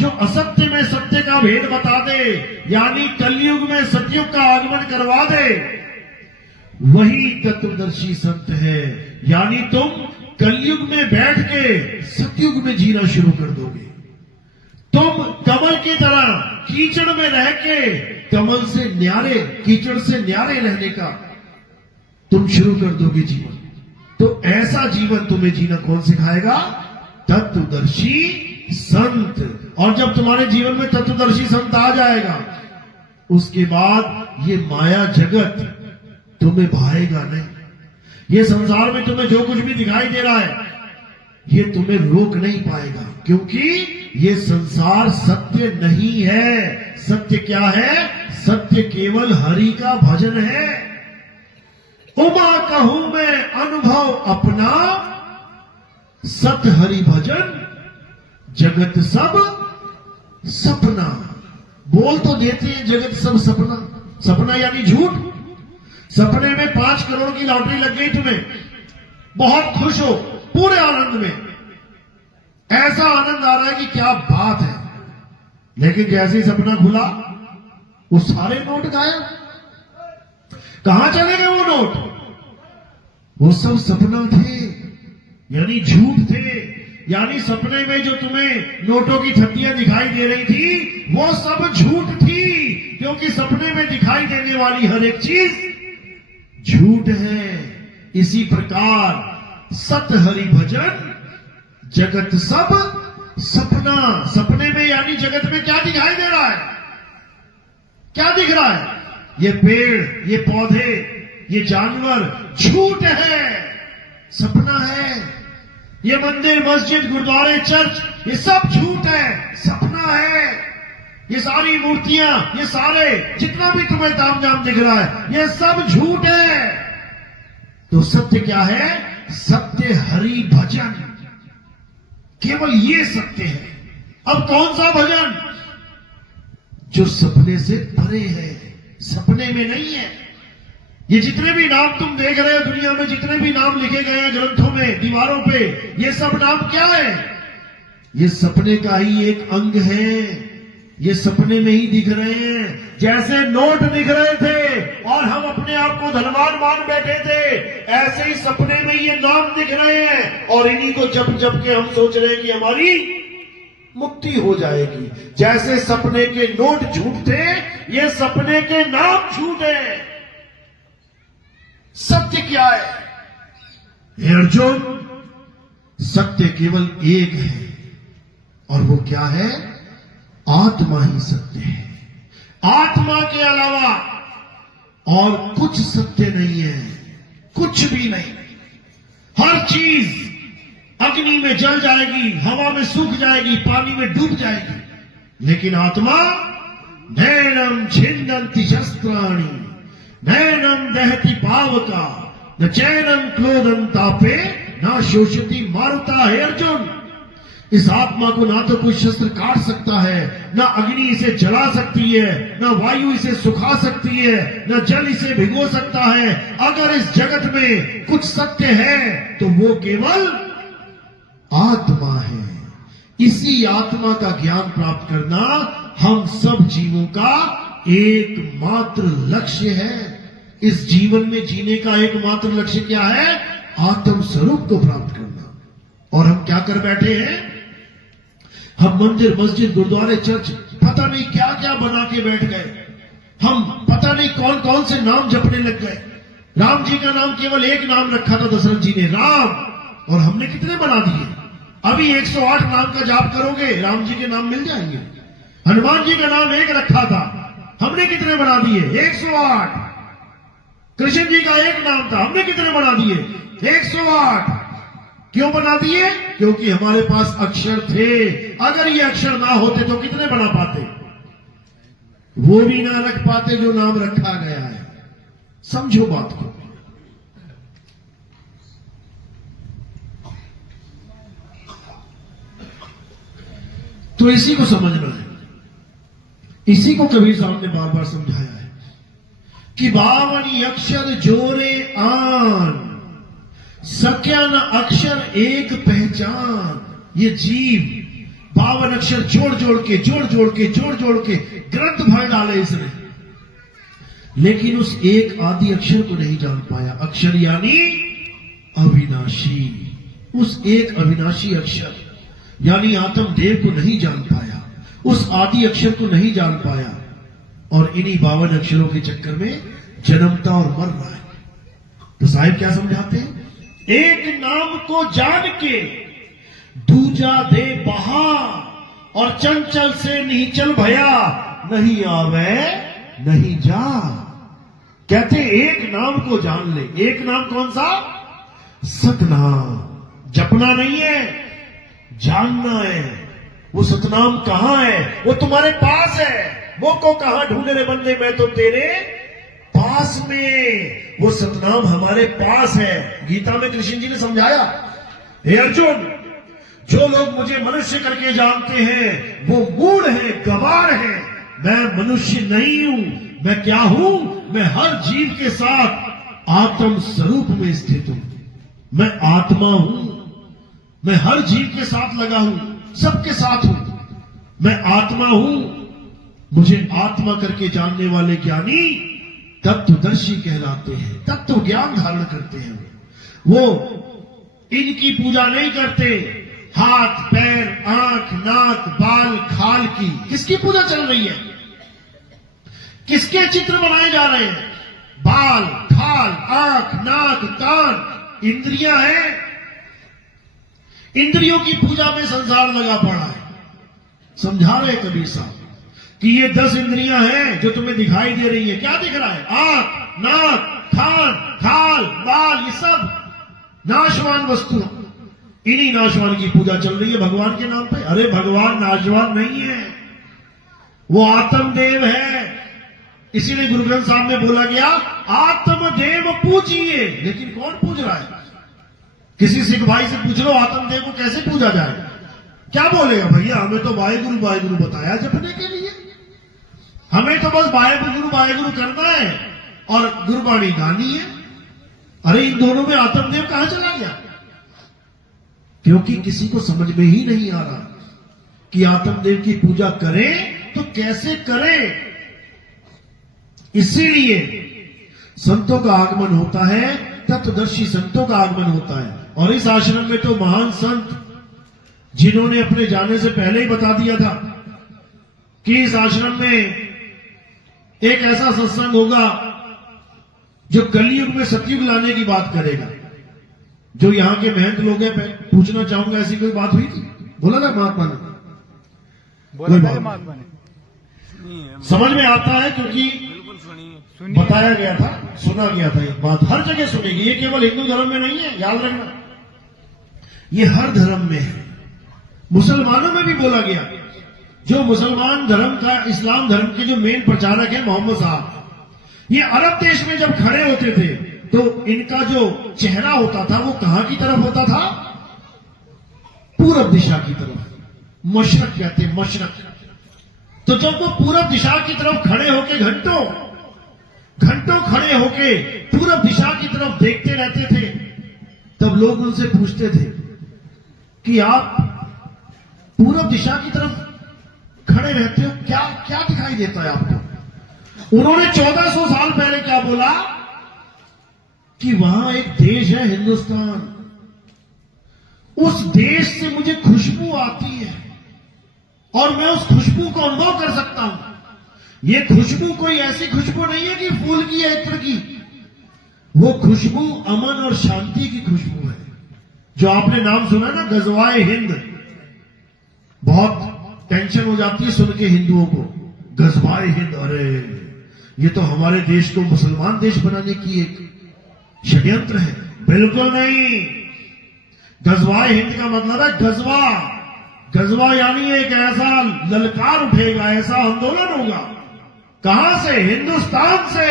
जो असत्य में सत्य का भेद बता दे, यानी कलयुग में सतयुग का आगमन करवा दे, वही तत्वदर्शी संत है। यानी तुम कलयुग में बैठ के सतयुग में जीना शुरू कर दोगे। तुम कमल की तरह कीचड़ में रह के कमल से न्यारे, कीचड़ से न्यारे रहने का तुम शुरू कर दोगे जीवन। तो ऐसा जीवन तुम्हें जीना कौन सिखाएगा? तत्वदर्शी संत। और जब तुम्हारे जीवन में तत्वदर्शी संत आ जाएगा, उसके बाद ये माया जगत तुम्हें भाएगा नहीं। ये संसार में तुम्हें जो कुछ भी दिखाई दे रहा है, ये तुम्हें रोक नहीं पाएगा, क्योंकि ये संसार सत्य नहीं है। सत्य क्या है? सत्य केवल हरि का भजन है। उमा कहूं मैं अनुभव अपना, सत हरि भजन जगत सब सपना। बोल तो देते हैं जगत सब सपना। सपना यानी झूठ। सपने में 5 करोड़ की लॉटरी लग गई तुम्हें, बहुत खुश हो, पूरे आनंद में, ऐसा आनंद आ रहा है कि क्या बात है। लेकिन जैसे ही सपना खुला, वो सारे नोट गायब। कहां चले गए वो नोट? वो सब सपना थे, यानी झूठ थे। यानी सपने में जो तुम्हें नोटों की थप्पियां दिखाई दे रही थी, वो सब झूठ थी, क्योंकि सपने में दिखाई देने वाली हर एक चीज झूठ है। इसी प्रकार सत हरि भजन जगत सब सपना। सपने में यानी जगत में क्या दिखाई दे रहा है? क्या दिख रहा है? ये पेड़, ये पौधे, ये जानवर झूठ है, सपना है। ये मंदिर, मस्जिद, गुरुद्वारे, चर्च, ये सब झूठ है, सपना है। ये सारी मूर्तियां, ये सारे जितना भी तुम्हें तामझाम दिख रहा है, ये सब झूठ है। तो सत्य क्या है? सत्य हरि भजन, केवल ये सत्य है। अब कौन सा भजन? जो सपने से परे है, सपने में नहीं है। ये जितने भी नाम तुम देख रहे हो दुनिया में, जितने भी नाम लिखे गए हैं ग्रंथों में, दीवारों पे, ये सब नाम क्या है? ये सपने का ही एक अंग है। ये सपने में ही दिख रहे हैं। जैसे नोट दिख रहे थे और हम अपने आप को धनवान मान बैठे थे, ऐसे ही सपने में ये नाम दिख रहे हैं और इन्हीं को जप जप के हम सोच रहे हैं कि हमारी मुक्ति हो जाएगी। जैसे सपने के नोट झूठ थे, ये सपने के नाम झूठ है। सत्य क्या है? हे अर्जुन, सत्य केवल एक है, और वो क्या है? आत्मा ही सत्य है। आत्मा के अलावा और कुछ सत्य नहीं है, कुछ भी नहीं। हर चीज अग्नि में जल जाएगी, हवा में सूख जाएगी, पानी में डूब जाएगी, लेकिन आत्मा नैनम छिन्दन्ति शस्त्राणि नैनम दहति पावका न चैनम क्रोधंतापे न शोषति मारुता। है अर्जुन, इस आत्मा को ना तो कोई शस्त्र काट सकता है, ना अग्नि इसे जला सकती है, ना वायु इसे सुखा सकती है, ना जल इसे भिगो सकता है। अगर इस जगत में कुछ सत्य है तो वो केवल आत्मा है। इसी आत्मा का ज्ञान प्राप्त करना हम सब जीवों का एकमात्र लक्ष्य है। इस जीवन में जीने का एकमात्र लक्ष्य क्या है? आत्म स्वरूप को प्राप्त करना। और हम क्या कर बैठे हैं? हम मंदिर, मस्जिद, गुरुद्वारे, चर्च, पता नहीं क्या क्या बना के बैठ गए। हम पता नहीं कौन कौन से नाम जपने लग गए। राम जी का नाम केवल एक नाम रखा था दशरथ जी ने, राम, और हमने कितने बना दिए। अभी 108 नाम का जाप करोगे, राम जी के नाम मिल जाएंगे। हनुमान जी का नाम एक रखा था, हमने कितने बना दिए? 108। कृष्ण जी का एक नाम था, हमने कितने बना दिए? 108। क्यों बना दिए? क्योंकि हमारे पास अक्षर थे। अगर ये अक्षर ना होते तो कितने बना पाते? वो भी ना रख पाते जो नाम रखा गया है। समझो बात को। तो इसी को समझना है। इसी को कबीर साहब ने बार बार समझाया है कि 52 अक्षर जोरे आन, सक्या न अक्षर एक पहचान। ये जीव 52 अक्षर जोड़ जोड़ के ग्रंथ भर डाले इसने, लेकिन उस एक आदि अक्षर को नहीं जान पाया। अक्षर यानी अविनाशी। उस एक अविनाशी अक्षर यानी आत्म देव को नहीं जान पाया, उस आदि अक्षर को नहीं जान पाया, और इन्हीं 52 अक्षरों के चक्कर में जन्मता और मर रहा है। तो साहिब क्या समझाते हैं? एक नाम को जान के दूजा दे बहा, और चंचल से नीचल भया, नहीं आवे नहीं जा। कहते एक नाम को जान ले। एक नाम कौन सा? सतनाम। जपना नहीं है, जानना है। वो सतनाम कहां है? वो तुम्हारे पास है। वो को कहां ढूंढे रे बंदे, मैं तो तेरे पास में। वो सतनाम हमारे पास है। गीता में कृष्ण जी ने समझाया, हे अर्जुन, जो लोग मुझे मनुष्य करके जानते हैं वो मूढ़ है, गवार है। मैं मनुष्य नहीं हूं। मैं क्या हूं? मैं हर जीव के साथ आत्म स्वरूप में स्थित हूं। मैं आत्मा हूं। मैं हर जीव के साथ लगा हूं, सबके साथ हूं। मैं आत्मा हूं। मुझे आत्मा करके जानने वाले ज्ञानी तत्वदर्शी कहलाते हैं, तत्व ज्ञान धारण करते हैं। वो इनकी पूजा नहीं करते, हाथ, पैर, आंख, नाक, बाल, खाल की। किसकी पूजा चल रही है? किसके चित्र बनाए जा रहे हैं? बाल, खाल, आंख, नाक, कान, इंद्रियां हैं। इंद्रियों की पूजा में संसार लगा पड़ा है। समझा रहे कबीर साहब कि ये 10 इंद्रियां हैं जो तुम्हें दिखाई दे रही है। क्या दिख रहा है? आंख, नाक, कान, खाल, बाल, ये सब नाशवान वस्तु। इन्हीं नाशवान की पूजा चल रही है भगवान के नाम पे। अरे भगवान नाशवान नहीं है, वो आत्मदेव है। इसीलिए गुरु ग्रंथ साहब में बोला गया, आत्मदेव पूजिए। लेकिन कौन पूज रहा है? किसी सिख भाई से पूछ लो आत्मदेव को कैसे पूजा जाए, क्या बोलेगा? भैया हमें तो वाहेगुरु बताया जपने के लिए, हमें तो बस वाहेगुरु करना है और गुरबाणी गानी है। अरे इन दोनों में आत्मदेव कहां चला गया? क्योंकि किसी को समझ में ही नहीं आ रहा कि आत्मदेव की पूजा करें तो कैसे करें। इसीलिए संतों का आगमन होता है, तत्वदर्शी संतों का आगमन होता है। और इस आश्रम में तो महान संत जिन्होंने अपने जाने से पहले ही बता दिया था कि इस आश्रम में एक ऐसा सत्संग होगा जो कलयुग में सतयुग लाने की बात करेगा। जो यहां के महंत लोग हैं, पूछना चाहूंगा, ऐसी कोई बात हुई थी? बोला था महात्मा ने? महात्मा ने समझ में आता है क्योंकि बताया गया था, सुना गया था। एक बात हर जगह सुनेगी, ये केवल हिंदू धर्म में नहीं है, याद रखना, ये हर धर्म में है। मुसलमानों में भी बोला गया, जो मुसलमान धर्म का, इस्लाम धर्म के जो मेन प्रचारक है मोहम्मद साहब, ये अरब देश में जब खड़े होते थे तो इनका जो चेहरा होता था वो कहां की तरफ होता था? पूरब दिशा की तरफ, मशरक कहते हैं, मशरक। तो जब वो पूरब दिशा की तरफ खड़े होके घंटों घंटों खड़े होके पूरब दिशा की तरफ देखते रहते थे, तब लोग उनसे पूछते थे कि आप पूरब दिशा की तरफ खड़े रहते हो, क्या क्या दिखाई देता है आपको? उन्होंने 1400 साल पहले क्या बोला कि वहां एक देश है हिंदुस्तान, उस देश से मुझे खुशबू आती है और मैं उस खुशबू को अनुभव कर सकता हूं। ये खुशबू कोई ऐसी खुशबू नहीं है कि फूल की है, इत्र की। वो खुशबू अमन और शांति की खुशबू है। जो आपने नाम सुना ना, गजवाए हिंद, बहुत टेंशन हो जाती है सुन के हिंदुओं को, गजवाए हिंद, अरे ये तो हमारे देश को मुसलमान देश बनाने की एक षड्यंत्र है। बिल्कुल नहीं। गजवाए हिंद का मतलब है गजवा। गजवा यानी एक ऐसा ललकार उठेगा, ऐसा आंदोलन होगा। कहां से? हिंदुस्तान से,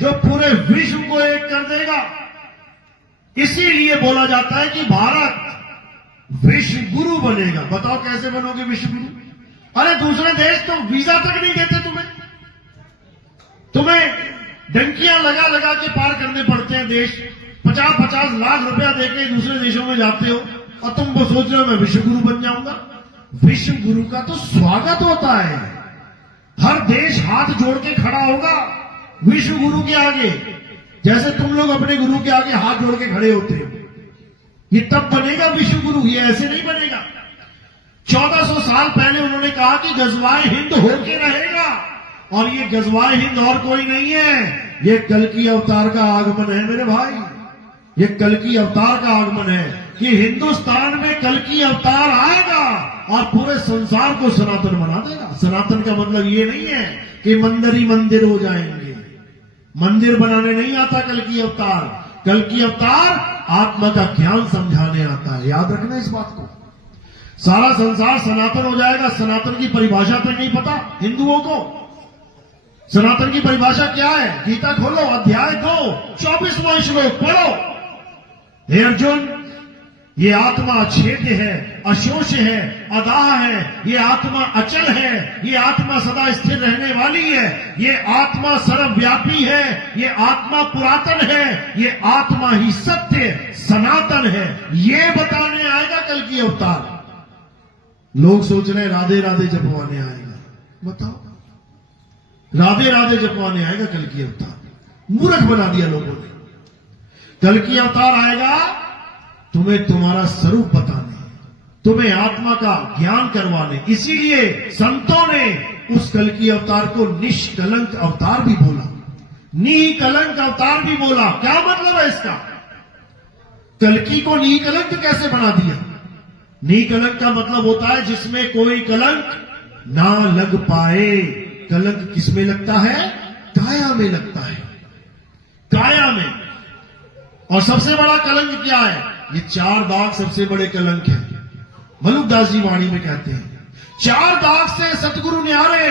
जो पूरे विश्व को एक कर देगा। इसीलिए बोला जाता है कि भारत विश्व गुरु बनेगा। बताओ कैसे बनोगे विश्व गुरु? अरे दूसरे देश तो वीजा तक नहीं देते तुम्हें डंकियां लगा लगा के पार करने पड़ते हैं देश। 50-50 लाख रुपया देके दूसरे देशों में जाते हो और तुम वो सोच रहे हो मैं विश्व गुरु बन जाऊंगा। विश्व गुरु का तो स्वागत होता है, हर देश हाथ जोड़ के खड़ा होगा विश्व गुरु के आगे, जैसे तुम लोग अपने गुरु के आगे हाथ जोड़ के खड़े होते हो। ये तब बनेगा विश्व गुरु, ये ऐसे नहीं बनेगा। 1400 साल पहले उन्होंने कहा कि गजवाए हिंद होके रहेगा, और ये गजवाए हिंद और कोई नहीं है, ये कल्कि अवतार का आगमन है मेरे भाई। ये कल्कि अवतार का आगमन है कि हिंदुस्तान में कल्कि अवतार आएगा और पूरे संसार को सनातन बना देगा। सनातन का मतलब ये नहीं है कि मंदिर ही मंदिर हो जाएंगे। मंदिर बनाने नहीं आता कल्कि अवतार। कल्कि अवतार आत्मा का ज्ञान समझाने आता है। याद रखना इस बात को। सारा संसार सनातन हो जाएगा। सनातन की परिभाषा तक नहीं पता हिंदुओं को। सनातन की परिभाषा क्या है? गीता खोलो, अध्याय 2 24वां श्लोक पढ़ो। हे अर्जुन, ये आत्मा अछेद्य है, अशोष है, अदाह है, ये आत्मा अचल है, ये आत्मा सदा स्थिर रहने वाली है, ये आत्मा सर्वव्यापी है, ये आत्मा पुरातन है, ये आत्मा ही सत्य सनातन है। ये बताने आएगा कल की अवतार। लोग सोच रहे हैं राधे राधे जपवाने आएगा। बताओ, राधे राधे जपवाने आएगा कल की अवतार। मूर्ख बना दिया लोगों ने। कल की अवतार आएगा तुम्हें तुम्हारा स्वरूप बताने, तुम्हें आत्मा का ज्ञान करवाने। इसीलिए संतों ने उस कल की अवतार को निष्कलंक अवतार भी बोला, निकलंक अवतार भी बोला। क्या मतलब है इसका? कल्कि को निकलंक कैसे बना दिया? निकलंक का मतलब होता है जिसमें कोई कलंक ना लग पाए। कलंक किसमें लगता है? काया में लगता है, काया में। और सबसे बड़ा कलंक क्या है? ये 4 दाग सबसे बड़े कलंक हैं। मलुकदास जी वाणी में कहते हैं 4 दाग से सतगुरु न्यारे,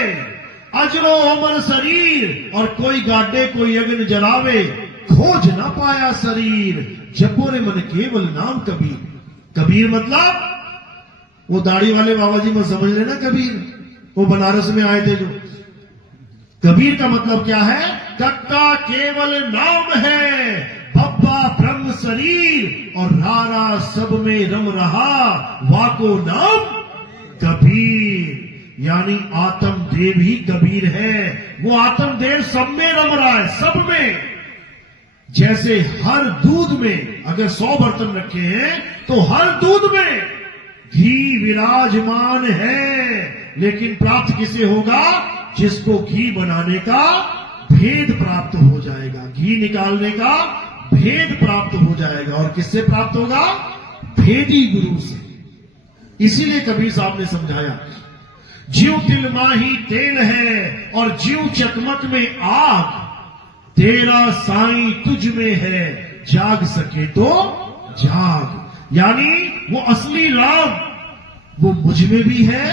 अजरो अमर शरीर, और कोई गाडे कोई अग्नि जलावे, खोज ना पाया शरीर, जपोरे मन केवल नाम कबीर। कबीर मतलब वो दाढ़ी वाले बाबा जी मत समझ लेना कबीर, वो बनारस में आए थे जो। कबीर का मतलब क्या है? कक्का केवल नाम है, बब्बा ब्रह्म शरीर, और रारा सब में रम रहा, वाको नाम कबीर। यानी आत्म देव ही कबीर है। वो आत्म देव सब में रम रहा है, सब में। जैसे हर दूध में अगर 100 बर्तन रखे हैं तो हर दूध में घी विराजमान है, लेकिन प्राप्त किसे होगा? जिसको घी बनाने का भेद प्राप्त हो जाएगा, घी निकालने का भेद प्राप्त हो जाएगा। और किससे प्राप्त होगा? भेदी गुरु से। इसीलिए कबीर साहब ने समझाया, जीव तिल माही तेल है और जीव चकमक में आग, तेरा साईं तुझ में है, जाग सके तो जाग। यानी वो असली राम वो मुझ में भी है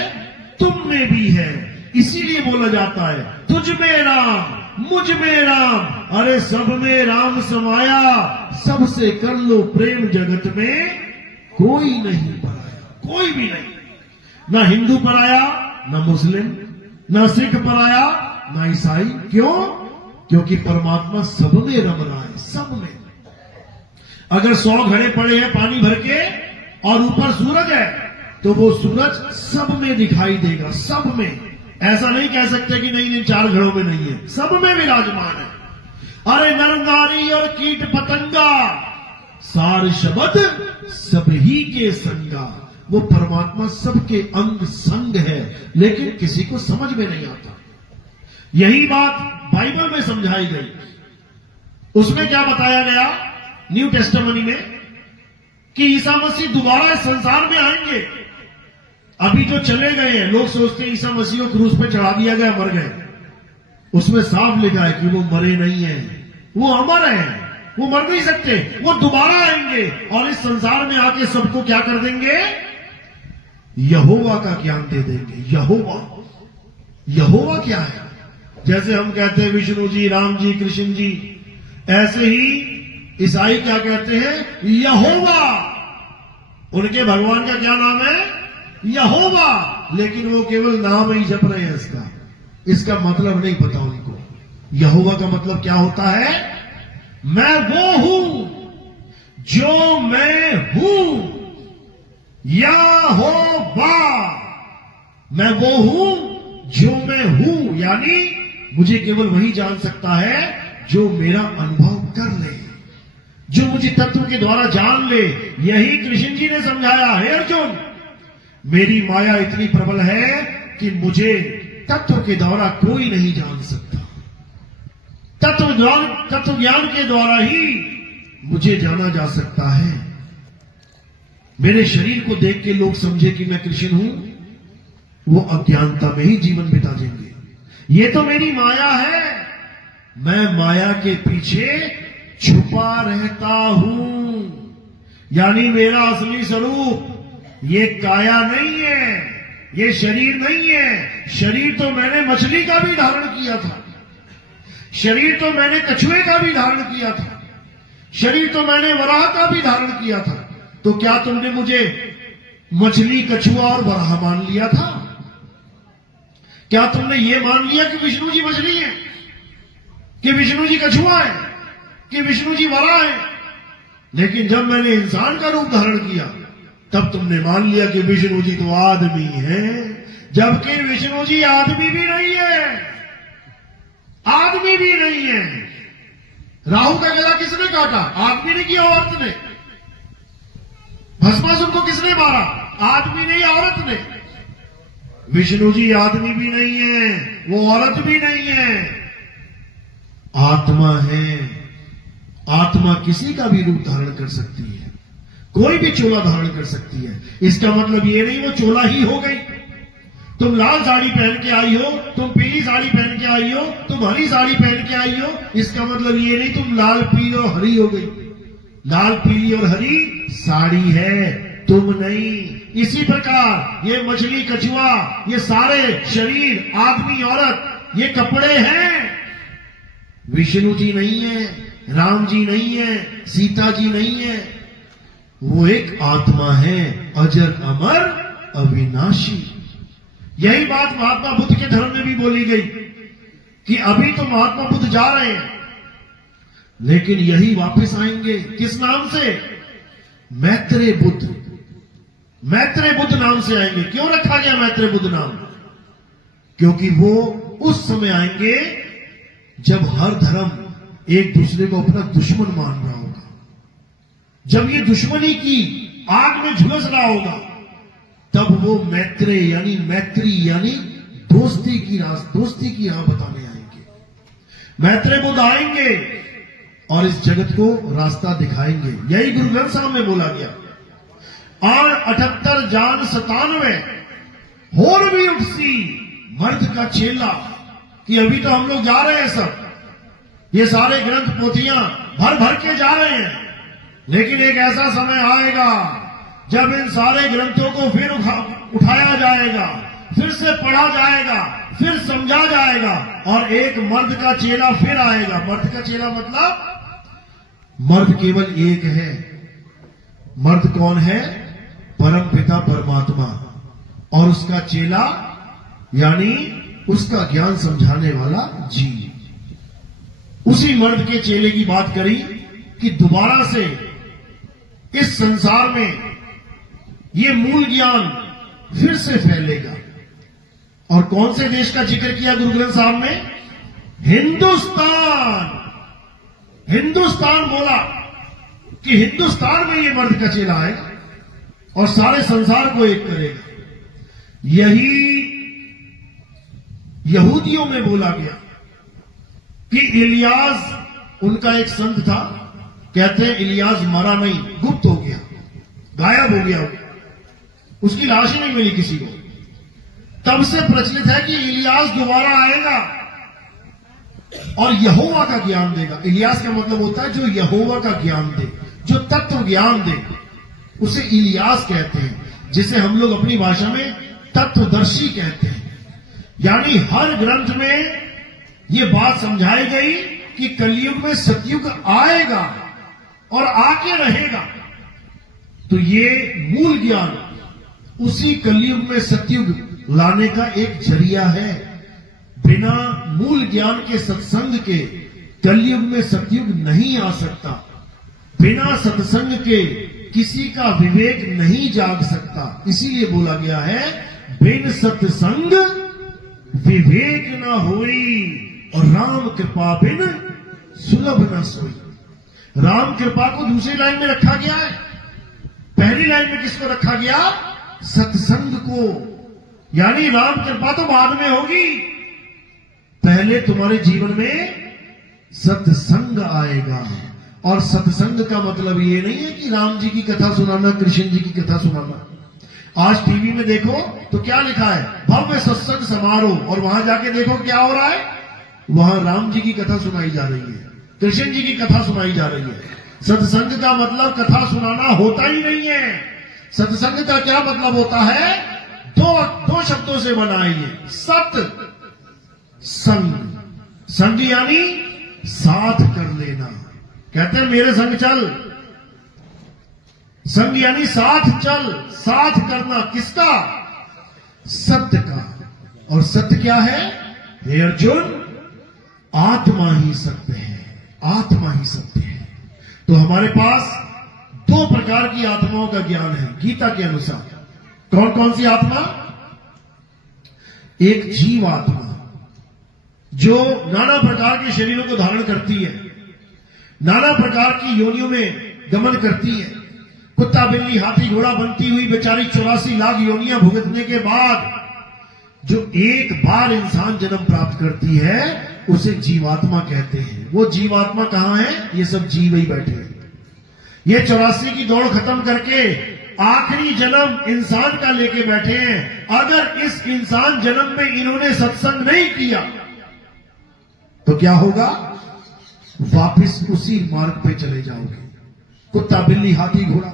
तुम में भी है। इसीलिए बोला जाता है तुझ में राम मुझ में राम, अरे सब में राम समाया, सबसे कर लो प्रेम जगत में कोई नहीं पराया, कोई भी नहीं। ना हिंदू पराया, ना मुस्लिम, ना सिख पराया, ना ईसाई। क्यों? क्योंकि परमात्मा सब में रम रहा है, सब में। अगर 100 घड़े पड़े हैं पानी भर के और ऊपर सूरज है, तो वो सूरज सब में दिखाई देगा, सब में। ऐसा नहीं कह सकते कि नहीं नहीं 4 घड़ों में नहीं है, सब में विराजमान है। अरे नर नारी और कीट पतंगा, सार शब्द सब ही के संगा। वो परमात्मा सबके अंग संग है, लेकिन किसी को समझ में नहीं आता। यही बात बाइबल में समझाई गई। उसमें क्या बताया गया न्यू टेस्टामनी में, कि ईसा मसीह दोबारा संसार में आएंगे। अभी जो चले गए हैं, लोग सोचते हैं ईसा मसीह को क्रूस पे चढ़ा दिया गया, मर गए। उसमें साफ लिखा है कि वो मरे नहीं हैं, वो अमर हैं, वो मर नहीं सकते। वो दोबारा आएंगे और इस संसार में आके सबको क्या कर देंगे? यहोवा का ज्ञान दे देंगे। यहोवा, यहोवा क्या है? जैसे हम कहते हैं विष्णु जी, राम जी, कृष्ण जी, ऐसे ही ईसाई क्या कहते हैं? यहोवा। उनके भगवान का क्या नाम है? यहोवा। लेकिन वो केवल नाम ही जप रहे हैं इसका, इसका मतलब नहीं पता उनको। यहोवा का मतलब क्या होता है? मैं वो हूं जो मैं हूं, यहोवा। मैं वो हूं जो मैं हूं, यानी मुझे केवल वही जान सकता है जो मेरा अनुभव कर ले, जो मुझे तत्व के द्वारा जान ले। यही कृष्ण जी ने समझाया, हे अर्जुन, मेरी माया इतनी प्रबल है कि मुझे तत्व के द्वारा कोई नहीं जान सकता। तत्व ज्ञान के द्वारा ही मुझे जाना जा सकता है। मेरे शरीर को देख के लोग समझे कि मैं कृष्ण हूं, वो अज्ञानता में ही जीवन बिता देंगे। ये तो मेरी माया है, मैं माया के पीछे छुपा रहता हूं। यानी मेरा असली स्वरूप ये काया नहीं है, ये शरीर नहीं है। शरीर तो मैंने मछली का भी धारण किया था, शरीर तो मैंने कछुए का भी धारण किया था, शरीर तो मैंने वराह का भी धारण किया था। तो क्या तुमने मुझे मछली, कछुआ और वराह मान लिया था? क्या तुमने ये मान लिया कि विष्णु जी मछली है, कि विष्णु जी कछुआ है, कि विष्णु जी वराह है? लेकिन जब मैंने इंसान का रूप धारण किया, तब तुमने मान लिया कि विष्णु जी तो आदमी है, जबकि विष्णु जी आदमी भी नहीं है, आदमी भी नहीं है। राहु का गला किसने काटा? आदमी ने किया, औरत ने। भस्मासुर को किसने मारा? आदमी ने या औरत ने? विष्णु जी आदमी भी नहीं है, वो औरत भी नहीं है, आत्मा है। आत्मा किसी का भी रूप धारण कर सकती है, कोई भी चोला धारण कर सकती है। इसका मतलब ये नहीं वो चोला ही हो गई। तुम लाल साड़ी पहन के आई हो, तुम पीली साड़ी पहन के आई हो, तुम हरी साड़ी पहन के आई हो, इसका मतलब ये नहीं तुम लाल, पीली और हरी हो गई। लाल, पीली और हरी साड़ी है, तुम नहीं। इसी प्रकार ये मछली, कछुआ, ये सारे शरीर, आदमी, औरत, ये कपड़े हैं। विष्णु जी नहीं है, राम जी नहीं है, सीता जी नहीं है। वो एक आत्मा है, अजर, अमर, अविनाशी। यही बात महात्मा बुद्ध के धर्म में भी बोली गई कि अभी तो महात्मा बुद्ध जा रहे हैं, लेकिन यही वापस आएंगे। किस नाम से? मैत्रेय बुद्ध। मैत्रेय बुद्ध नाम से आएंगे। क्यों रखा गया मैत्रेय बुद्ध नाम? क्योंकि वो उस समय आएंगे जब हर धर्म एक दूसरे को अपना दुश्मन मान रहा होगा, जब ये दुश्मनी की आग में झुलस रहा होगा, तब वो मैत्रेय यानी मैत्री यानी दोस्ती की राह बताने आएंगे। मैत्रेय बुद्ध आएंगे और इस जगत को रास्ता दिखाएंगे। यही गुरु ग्रंथ साहब में बोला गया, और 78 जान 97 होर भी उठसी मर्द का चेला, कि अभी तो हम लोग जा रहे हैं सब, ये सारे ग्रंथ पोथियां भर भर के जा रहे हैं, लेकिन एक ऐसा समय आएगा जब इन सारे ग्रंथों को फिर उठाया जाएगा, फिर से पढ़ा जाएगा, फिर समझा जाएगा, और एक मर्द का चेला फिर आएगा। मर्द का चेला मतलब मर्द केवल एक है। मर्द कौन है? परम पिता परमात्मा, और उसका चेला यानी उसका ज्ञान समझाने वाला जीव। उसी मर्द के चेले की बात करी कि दोबारा से इस संसार में ये मूल ज्ञान फिर से फैलेगा। और कौन से देश का जिक्र किया गुरु ग्रंथ साहब में? हिंदुस्तान। हिंदुस्तान बोला कि हिंदुस्तान में ये मर्द का चेला आएगा और सारे संसार को एक करेगा। यही यहूदियों में बोला गया कि इलियास उनका एक संत था, कहते हैं इलियास मरा नहीं, गुप्त हो गया, गायब हो गया, उसकी लाश ही नहीं मिली किसी को। तब से प्रचलित है कि इलियास दोबारा आएगा और यहोवा का ज्ञान देगा। इलियास का मतलब होता है जो यहोवा का ज्ञान दे, जो तत्व ज्ञान दे, उसे इलियास कहते हैं, जिसे हम लोग अपनी भाषा में तत्वदर्शी कहते हैं। यानी हर ग्रंथ में यह बात समझाई गई कि कलयुग में सतयुग आएगा और आके रहेगा। तो ये मूल ज्ञान उसी कलयुग में सतयुग लाने का एक जरिया है। बिना मूल ज्ञान के सत्संग के कलयुग में सतयुग नहीं आ सकता। बिना सत्संग के किसी का विवेक नहीं जाग सकता। इसीलिए बोला गया है बिन सत्संग विवेक न होई, और राम कृपा बिन सुलभ न सोई। राम कृपा को दूसरी लाइन में रखा गया है। पहली लाइन में किसको रखा गया? सत्संग को। यानी राम कृपा तो बाद में होगी, पहले तुम्हारे जीवन में सत्संग आएगा। और सत्संग का मतलब ये नहीं है कि राम जी की कथा सुनाना, कृष्ण जी की कथा सुनाना। आज टीवी में देखो तो क्या लिखा है? भव्य सत्संग समारोह, और वहां जाके देखो क्या हो रहा है? वहां राम जी की कथा सुनाई जा रही है, कृष्ण जी की कथा सुनाई जा रही है। सत्संग का मतलब कथा सुनाना होता ही नहीं है। सत्संग का क्या मतलब होता है? दो शब्दों से बना है ये, सत संग। संग यानी साथ कर लेना। कहते हैं मेरे संग चल। संग यानी साथ चल, साथ करना। किसका? सत्य का। और सत्य क्या है? हे अर्जुन, आत्मा ही सत्य है। आत्मा ही सत्य है। तो हमारे पास दो प्रकार की आत्माओं का ज्ञान है गीता के अनुसार। कौन कौन सी आत्मा? एक जीव आत्मा जो नाना प्रकार के शरीरों को धारण करती है, नाना प्रकार की योनियों में गमन करती है। कुत्ता बिल्ली हाथी घोड़ा बनती हुई बेचारी 84 लाख योनियां भुगतने के बाद जो एक बार इंसान जन्म प्राप्त करती है उसे जीवात्मा कहते हैं। वो जीवात्मा कहां है? ये सब जीव ही बैठे हैं। ये 84 की दौड़ खत्म करके आखिरी जन्म इंसान का लेके बैठे हैं। अगर इस इंसान जन्म में इन्होंने सत्संग नहीं किया तो क्या होगा? वापिस उसी मार्ग पे चले जाओगे, कुत्ता बिल्ली हाथी घोड़ा।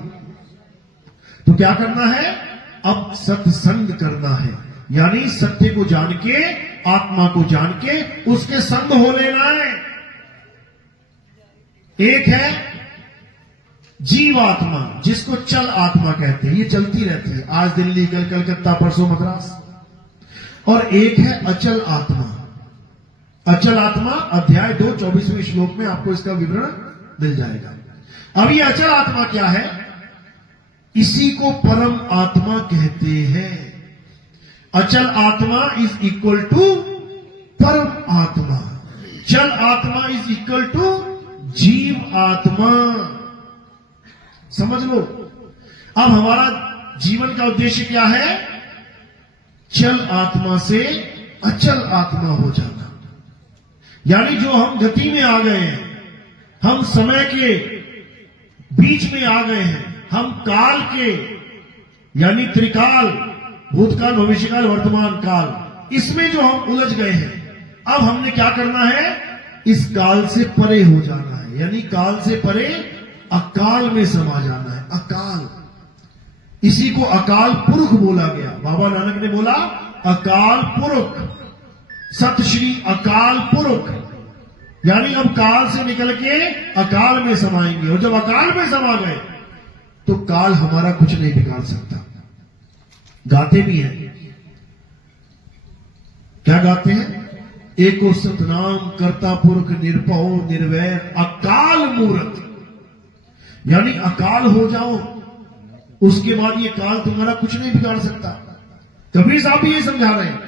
तो क्या करना है? अब सत्संग करना है, यानी सत्य को जान के, आत्मा को जान के उसके संग हो लेना है। एक है जीवात्मा, जिसको चल आत्मा कहते हैं, ये चलती रहती है, आज दिल्ली, कल कलकत्ता, परसों मद्रास। और एक है अचल आत्मा। अचल आत्मा अध्याय 2 24वें श्लोक में आपको इसका विवरण मिल जाएगा। अब ये अचल आत्मा क्या है? इसी को परम आत्मा कहते हैं। अचल आत्मा इज इक्वल टू परम आत्मा। चल आत्मा इज इक्वल टू जीव आत्मा। समझ लो। अब हमारा जीवन का उद्देश्य क्या है? चल आत्मा से अचल आत्मा हो जाना। यानी जो हम गति में आ गए हैं, हम समय के बीच में आ गए हैं, हम काल के यानी त्रिकाल, भूतकाल, भविष्यकाल, वर्तमान काल, इसमें जो हम उलझ गए हैं, अब हमने क्या करना है? इस काल से परे हो जाना है। यानी काल से परे अकाल में समा जाना है। अकाल, इसी को अकाल पुरख बोला गया। बाबा नानक ने बोला अकाल पुरख, सत श्री अकाल पुरख, यानी अब काल से निकल के अकाल में समाएंगे। और जब अकाल में समा गए तो काल हमारा कुछ नहीं बिगाड़ सकता। गाते भी हैं, क्या गाते हैं? एको सतनाम करता पुरख निर्भव निर्वैर अकाल मूर्त, यानी अकाल हो जाओ उसके बाद ये काल तुम्हारा कुछ नहीं बिगाड़ सकता। कबीर साहब भी ये समझा रहे हैं,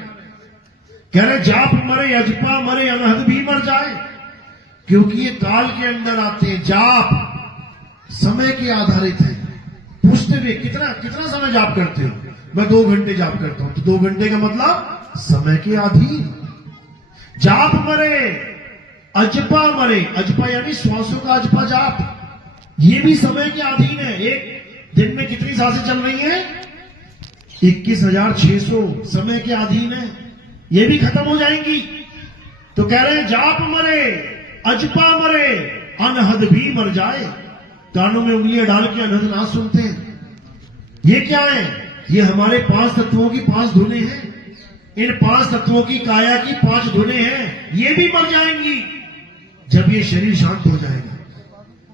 कह रहे जाप मरे अजपा मरे अनहद भी मर जाए, क्योंकि ये काल के अंदर आते हैं। जाप समय के आधारित है। पूछते भी कितना समय जाप करते हो? मैं 2 घंटे जाप करता हूं। तो 2 घंटे का मतलब समय के अधीन। जाप मरे अजपा मरे, अजपा यानी श्वासों का अजपा जाप, ये भी समय के अधीन है। एक दिन में कितनी सांसें चल रही हैं? 21,600 समय के अधीन है, ये भी खत्म हो जाएंगी। तो कह रहे हैं जाप मरे अजपा मरे अनहद भी मर जाए। कानों में उंगलियां डाल के अनहद ना सुनते हैं। ये क्या है? ये हमारे 5 तत्वों की 5 धुनें हैं। इन 5 तत्वों की काया की 5 धुनें हैं, ये भी मर जाएंगी जब ये शरीर शांत हो जाएगा।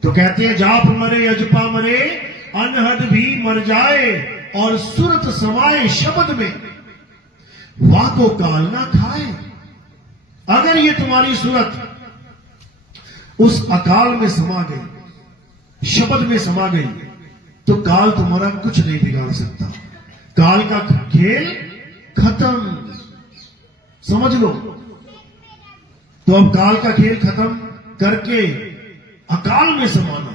तो कहते हैं जाप मरे अजपा मरे अनहद भी मर जाए और सुरत समाये शब्द में वाह को काल ना खाए। अगर ये तुम्हारी सूरत उस अकाल में समा गई, शब्द में समा गई, तो काल तुम्हारा कुछ नहीं बिगाड़ सकता। काल का खेल खत्म, समझ लो। तो अब काल का खेल खत्म करके अकाल में समाना,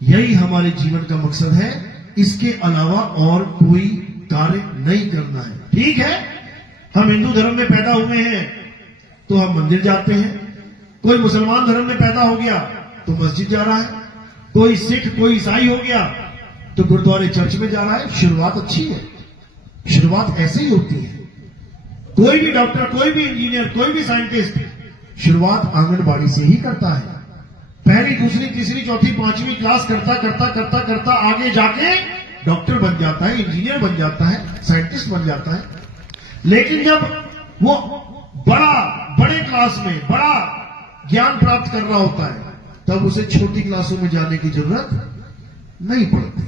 यही हमारे जीवन का मकसद है। इसके अलावा और कोई कार्य नहीं करना है। ठीक है, हम हिंदू धर्म में पैदा हुए हैं तो हम मंदिर जाते हैं। कोई मुसलमान धर्म में पैदा हो गया तो मस्जिद जा रहा है। कोई सिख कोई ईसाई हो गया तो गुरुद्वारे चर्च में जा रहा है। शुरुआत अच्छी है, शुरुआत ऐसे ही होती है। कोई भी डॉक्टर, कोई भी इंजीनियर, कोई भी साइंटिस्ट शुरुआत आंगनबाड़ी से ही करता है। पहली, दूसरी, तीसरी, चौथी, 5वीं क्लास करता करता करता करता आगे जाके डॉक्टर बन जाता है, इंजीनियर बन जाता है, साइंटिस्ट बन जाता है। लेकिन जब वो बड़े क्लास में बड़ा ज्ञान प्राप्त कर रहा होता है तब उसे छोटी क्लासों में जाने की जरूरत नहीं पड़ती।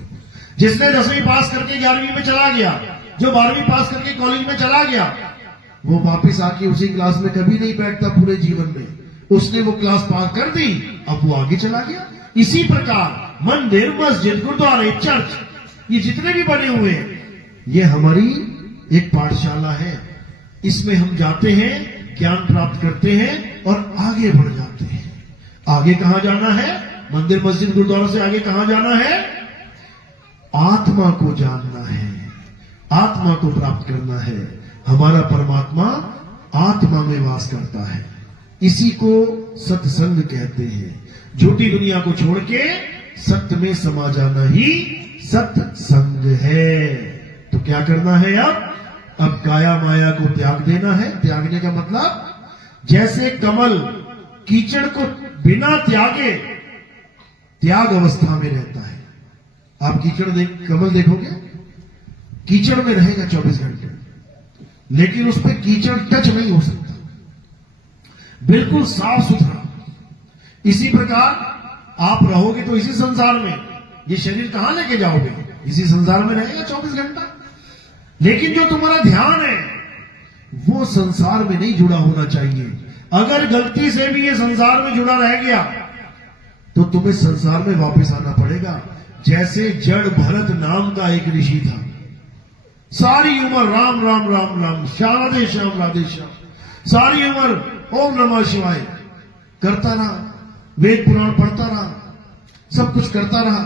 जिसने 10वीं पास करके 11वीं में चला गया, जो 12वीं पास करके कॉलेज में चला गया, वो वापस आके उसी क्लास में कभी नहीं बैठता पूरे जीवन में। उसने वो क्लास पास कर दी, अब वो आगे चला गया। इसी प्रकार मंदिर, मस्जिद, गुरुद्वारे, चर्च, ये जितने भी बने हुए हैं, ये हमारी एक पाठशाला है। इसमें हम जाते हैं, ज्ञान प्राप्त करते हैं और आगे बढ़ जाते हैं। आगे कहां जाना है? मंदिर, मस्जिद, गुरुद्वारा से आगे कहां जाना है? आत्मा को जानना है, आत्मा को प्राप्त करना है। हमारा परमात्मा आत्मा में वास करता है। इसी को सत्संग कहते हैं। झूठी दुनिया को छोड़ के सत्य में समा जाना ही सत्संग है। तो क्या करना है अब काया माया को त्याग देना है। त्यागने का मतलब जैसे कमल कीचड़ को बिना त्यागे त्याग अवस्था में रहता है। आप कमल देखोगे, कीचड़ में रहेगा 24 घंटे, लेकिन उस पर कीचड़ टच नहीं हो सकता, बिल्कुल साफ सुथरा। इसी प्रकार आप रहोगे तो इसी संसार में, ये शरीर कहां लेके जाओगे? इसी संसार में रहेगा 24 घंटा। लेकिन जो तुम्हारा ध्यान है वो संसार में नहीं जुड़ा होना चाहिए। अगर गलती से भी ये संसार में जुड़ा रह गया तो तुम्हें संसार में वापस आना पड़ेगा। जैसे जड़ भरत नाम का एक ऋषि था, सारी उम्र राम राम राम राम, राधे श्याम राधे श्याम, सारी उम्र ओम नमः शिवाय करता रहा, वेद पुराण पढ़ता रहा, सब कुछ करता रहा।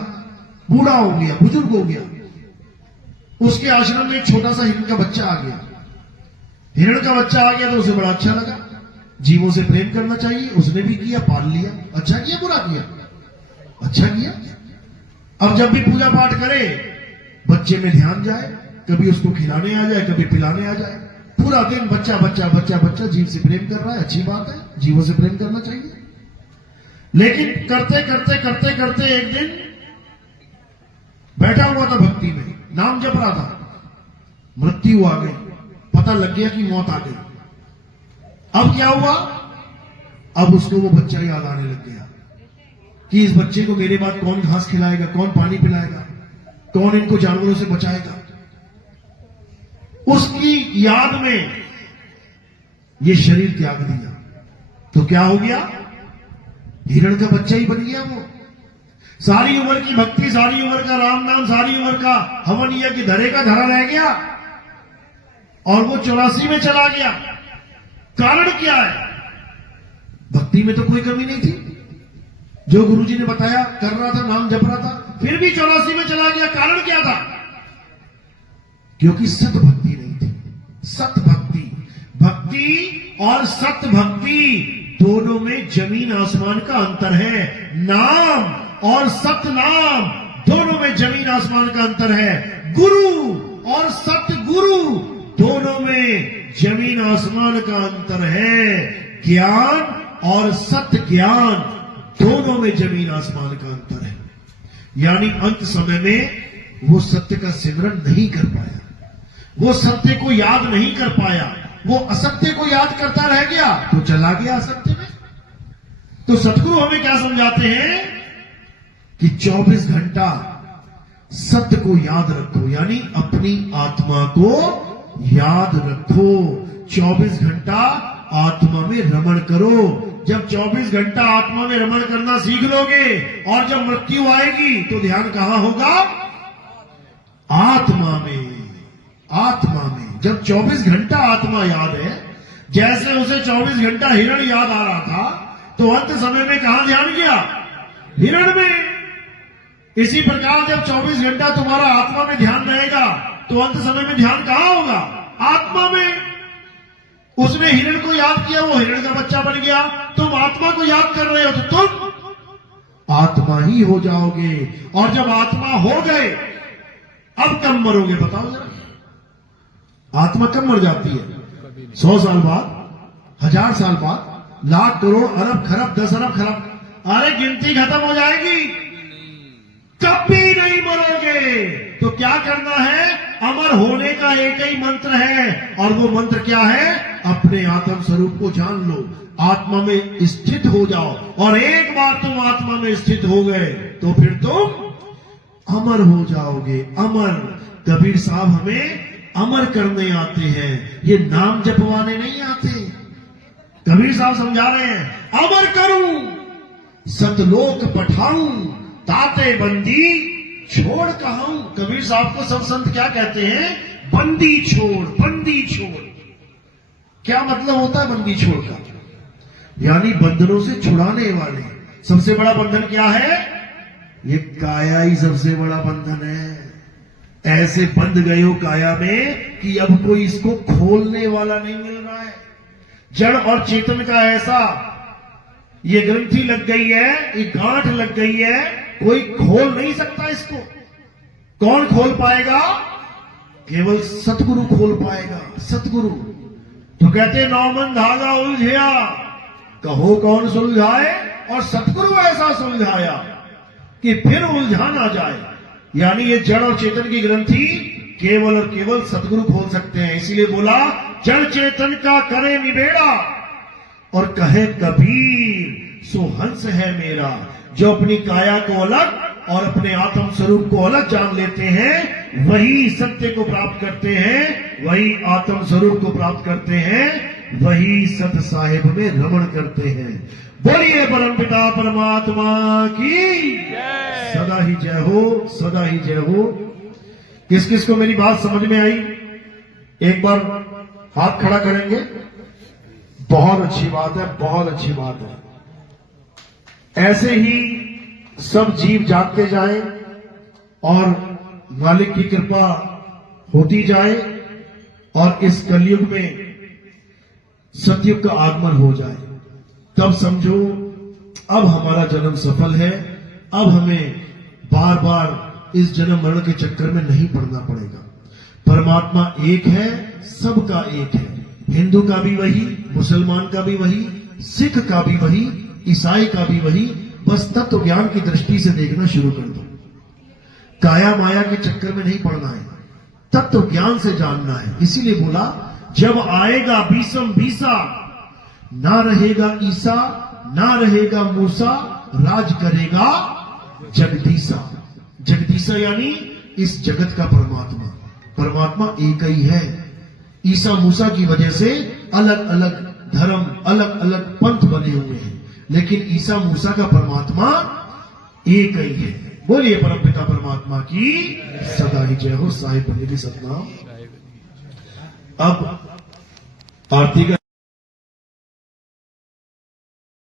बूढ़ा हो गया, बुजुर्ग हो गया। उसके आश्रम में एक छोटा सा हिरण का बच्चा आ गया। हिरण का बच्चा आ गया तो उसे बड़ा अच्छा लगा। जीवों से प्रेम करना चाहिए, उसने भी किया, पाल लिया। अच्छा किया, बुरा किया? अच्छा किया। अब जब भी पूजा पाठ करे, बच्चे में ध्यान जाए, कभी उसको खिलाने आ जाए, कभी पिलाने आ जाए। पूरा दिन बच्चा बच्चा बच्चा बच्चा जीव से प्रेम कर रहा है। अच्छी बात है, जीवों से प्रेम करना चाहिए। लेकिन करते करते करते करते एक दिन बैठा हुआ था भक्ति में, नाम जप रहा था, मृत्यु आ गई। पता लग गया कि मौत आ गई। अब क्या हुआ? अब उसको वो बच्चा याद आने लग गया कि इस बच्चे को मेरे बाद कौन घास खिलाएगा, कौन पानी पिलाएगा, कौन इनको जानवरों से बचाएगा। उसकी याद में ये शरीर त्याग दिया तो क्या हो गया? हिरण का बच्चा ही बन गया वो। सारी उम्र की भक्ति, सारी उम्र का राम नाम, सारी उम्र का हवन यज्ञ धरे का धरा रह गया और वो 84 में चला गया। कारण क्या है? भक्ति में तो कोई कमी नहीं थी, जो गुरुजी ने बताया कर रहा था, नाम जप रहा था, फिर भी 84 में चला गया। कारण क्या था? क्योंकि सत भक्ति नहीं थी। सत भक्ति, भक्ति और सत भक्ति दोनों में जमीन आसमान का अंतर है। नाम और सतनाम दोनों में जमीन आसमान का अंतर है। गुरु और सतगुरु दोनों में जमीन आसमान का अंतर है। ज्ञान और सत्य ज्ञान दोनों में जमीन आसमान का अंतर है। यानी अंत समय में वो सत्य का सिमरन नहीं कर पाया, वो सत्य को याद नहीं कर पाया, वो असत्य को याद करता रह गया तो चला गया असत्य में। तो सतगुरु हमें क्या समझाते हैं कि 24 घंटा सत्य को याद रखो, यानी अपनी आत्मा को याद रखो। 24 घंटा आत्मा में रमण करो। जब 24 घंटा आत्मा में रमण करना सीख लोगे और जब मृत्यु आएगी तो ध्यान कहां होगा? आत्मा में। आत्मा में जब 24 घंटा आत्मा याद है, जैसे उसे 24 घंटा हिरण याद आ रहा था, तो अंत समय में कहां ध्यान गया? हिरण में। इसी प्रकार जब 24 घंटा तुम्हारा आत्मा में ध्यान रहेगा तो अंत समय में ध्यान कहां होगा? आत्मा में। उसने हिरण को याद किया, वो हिरण का बच्चा बन गया। तुम आत्मा को याद कर रहे हो तो तुम आत्मा ही हो जाओगे। और जब आत्मा हो गए, अब कब मरोगे बताओ जरा? आत्मा कब मर जाती है? 100 साल बाद, 1000 साल बाद, लाख करोड़ अरब खरब 10 अरब खरब, अरे गिनती खत्म हो जाएगी, कभी नहीं मरोगे। तो क्या करना है? अमर होने का एक ही मंत्र है, और वो मंत्र क्या है? अपने आत्म स्वरूप को जान लो, आत्मा में स्थित हो जाओ। और एक बार तुम आत्मा में स्थित हो गए तो फिर तुम अमर हो जाओगे। अमर। कबीर साहब हमें अमर करने आते हैं, ये नाम जपवाने नहीं आते। कबीर साहब समझा रहे हैं, अमर करूं सतलोक पठाऊं, ताते बंदी छोड़ कहूं। कबीर साहब को सब संत क्या कहते हैं? बंदी छोड़, बंदी छोड़। क्या मतलब होता है बंदी छोड़ का? यानी बंधनों से छुड़ाने वाले। सबसे बड़ा बंधन क्या है? ये काया ही सबसे बड़ा बंधन है। ऐसे बंध गए हो काया में कि अब कोई इसको खोलने वाला नहीं मिल रहा है। जड़ और चेतन का ऐसा ये ग्रंथि लग गई है, ये गांठ लग गई है, कोई खोल नहीं सकता इसको। कौन खोल पाएगा? केवल सतगुरु खोल पाएगा। सतगुरु तो कहते 9 मन धागा उलझिया, कहो कौन सुलझाए? और सतगुरु ऐसा सुलझाया कि फिर उलझा ना जाए। यानी ये जड़ और चेतन की ग्रंथि केवल और केवल सतगुरु खोल सकते हैं। इसीलिए बोला, जड़ चेतन का करे निबेड़ा और कहे कबीर सो हंस है मेरा। जो अपनी काया को अलग और अपने आत्म स्वरूप को अलग जान लेते हैं, वही सत्य को प्राप्त करते हैं, वही आत्म स्वरूप को प्राप्त करते हैं, वही सत साहिब में रमण करते हैं। बोलिए परमपिता परमात्मा की सदा ही जय हो, सदा ही जय हो। किस किस को मेरी बात समझ में आई? एक बार हाथ खड़ा करेंगे। बहुत अच्छी बात है, बहुत अच्छी बात है। ऐसे ही सब जीव जागते जाए और मालिक की कृपा होती जाए और इस कलयुग में सतयुग का आगमन हो जाए, तब समझो अब हमारा जन्म सफल है। अब हमें बार बार इस जन्म मरण के चक्कर में नहीं पड़ना पड़ेगा। परमात्मा एक है, सबका एक है। हिंदू का भी वही, मुसलमान का भी वही, सिख का भी वही, ईसाई का भी वही। बस तत्व ज्ञान की दृष्टि से देखना शुरू कर दो। काया माया के चक्कर में नहीं पड़ना है, तत्व ज्ञान से जानना है। इसीलिए बोला जब आएगा बीसम बीसा, ना रहेगा ईसा ना रहेगा मूसा, राज करेगा जगदीसा। जगदीसा यानी इस जगत का परमात्मा। परमात्मा एक ही है। ईसा मूसा की वजह से अलग अलग धर्म, अलग अलग पंथ बने हुए हैं, लेकिन ईसा मूसा का परमात्मा एक ही है। बोलिए परमपिता परमात्मा की सदा ही जय हो। साहिब बंदे की सतनाम। अब आरती का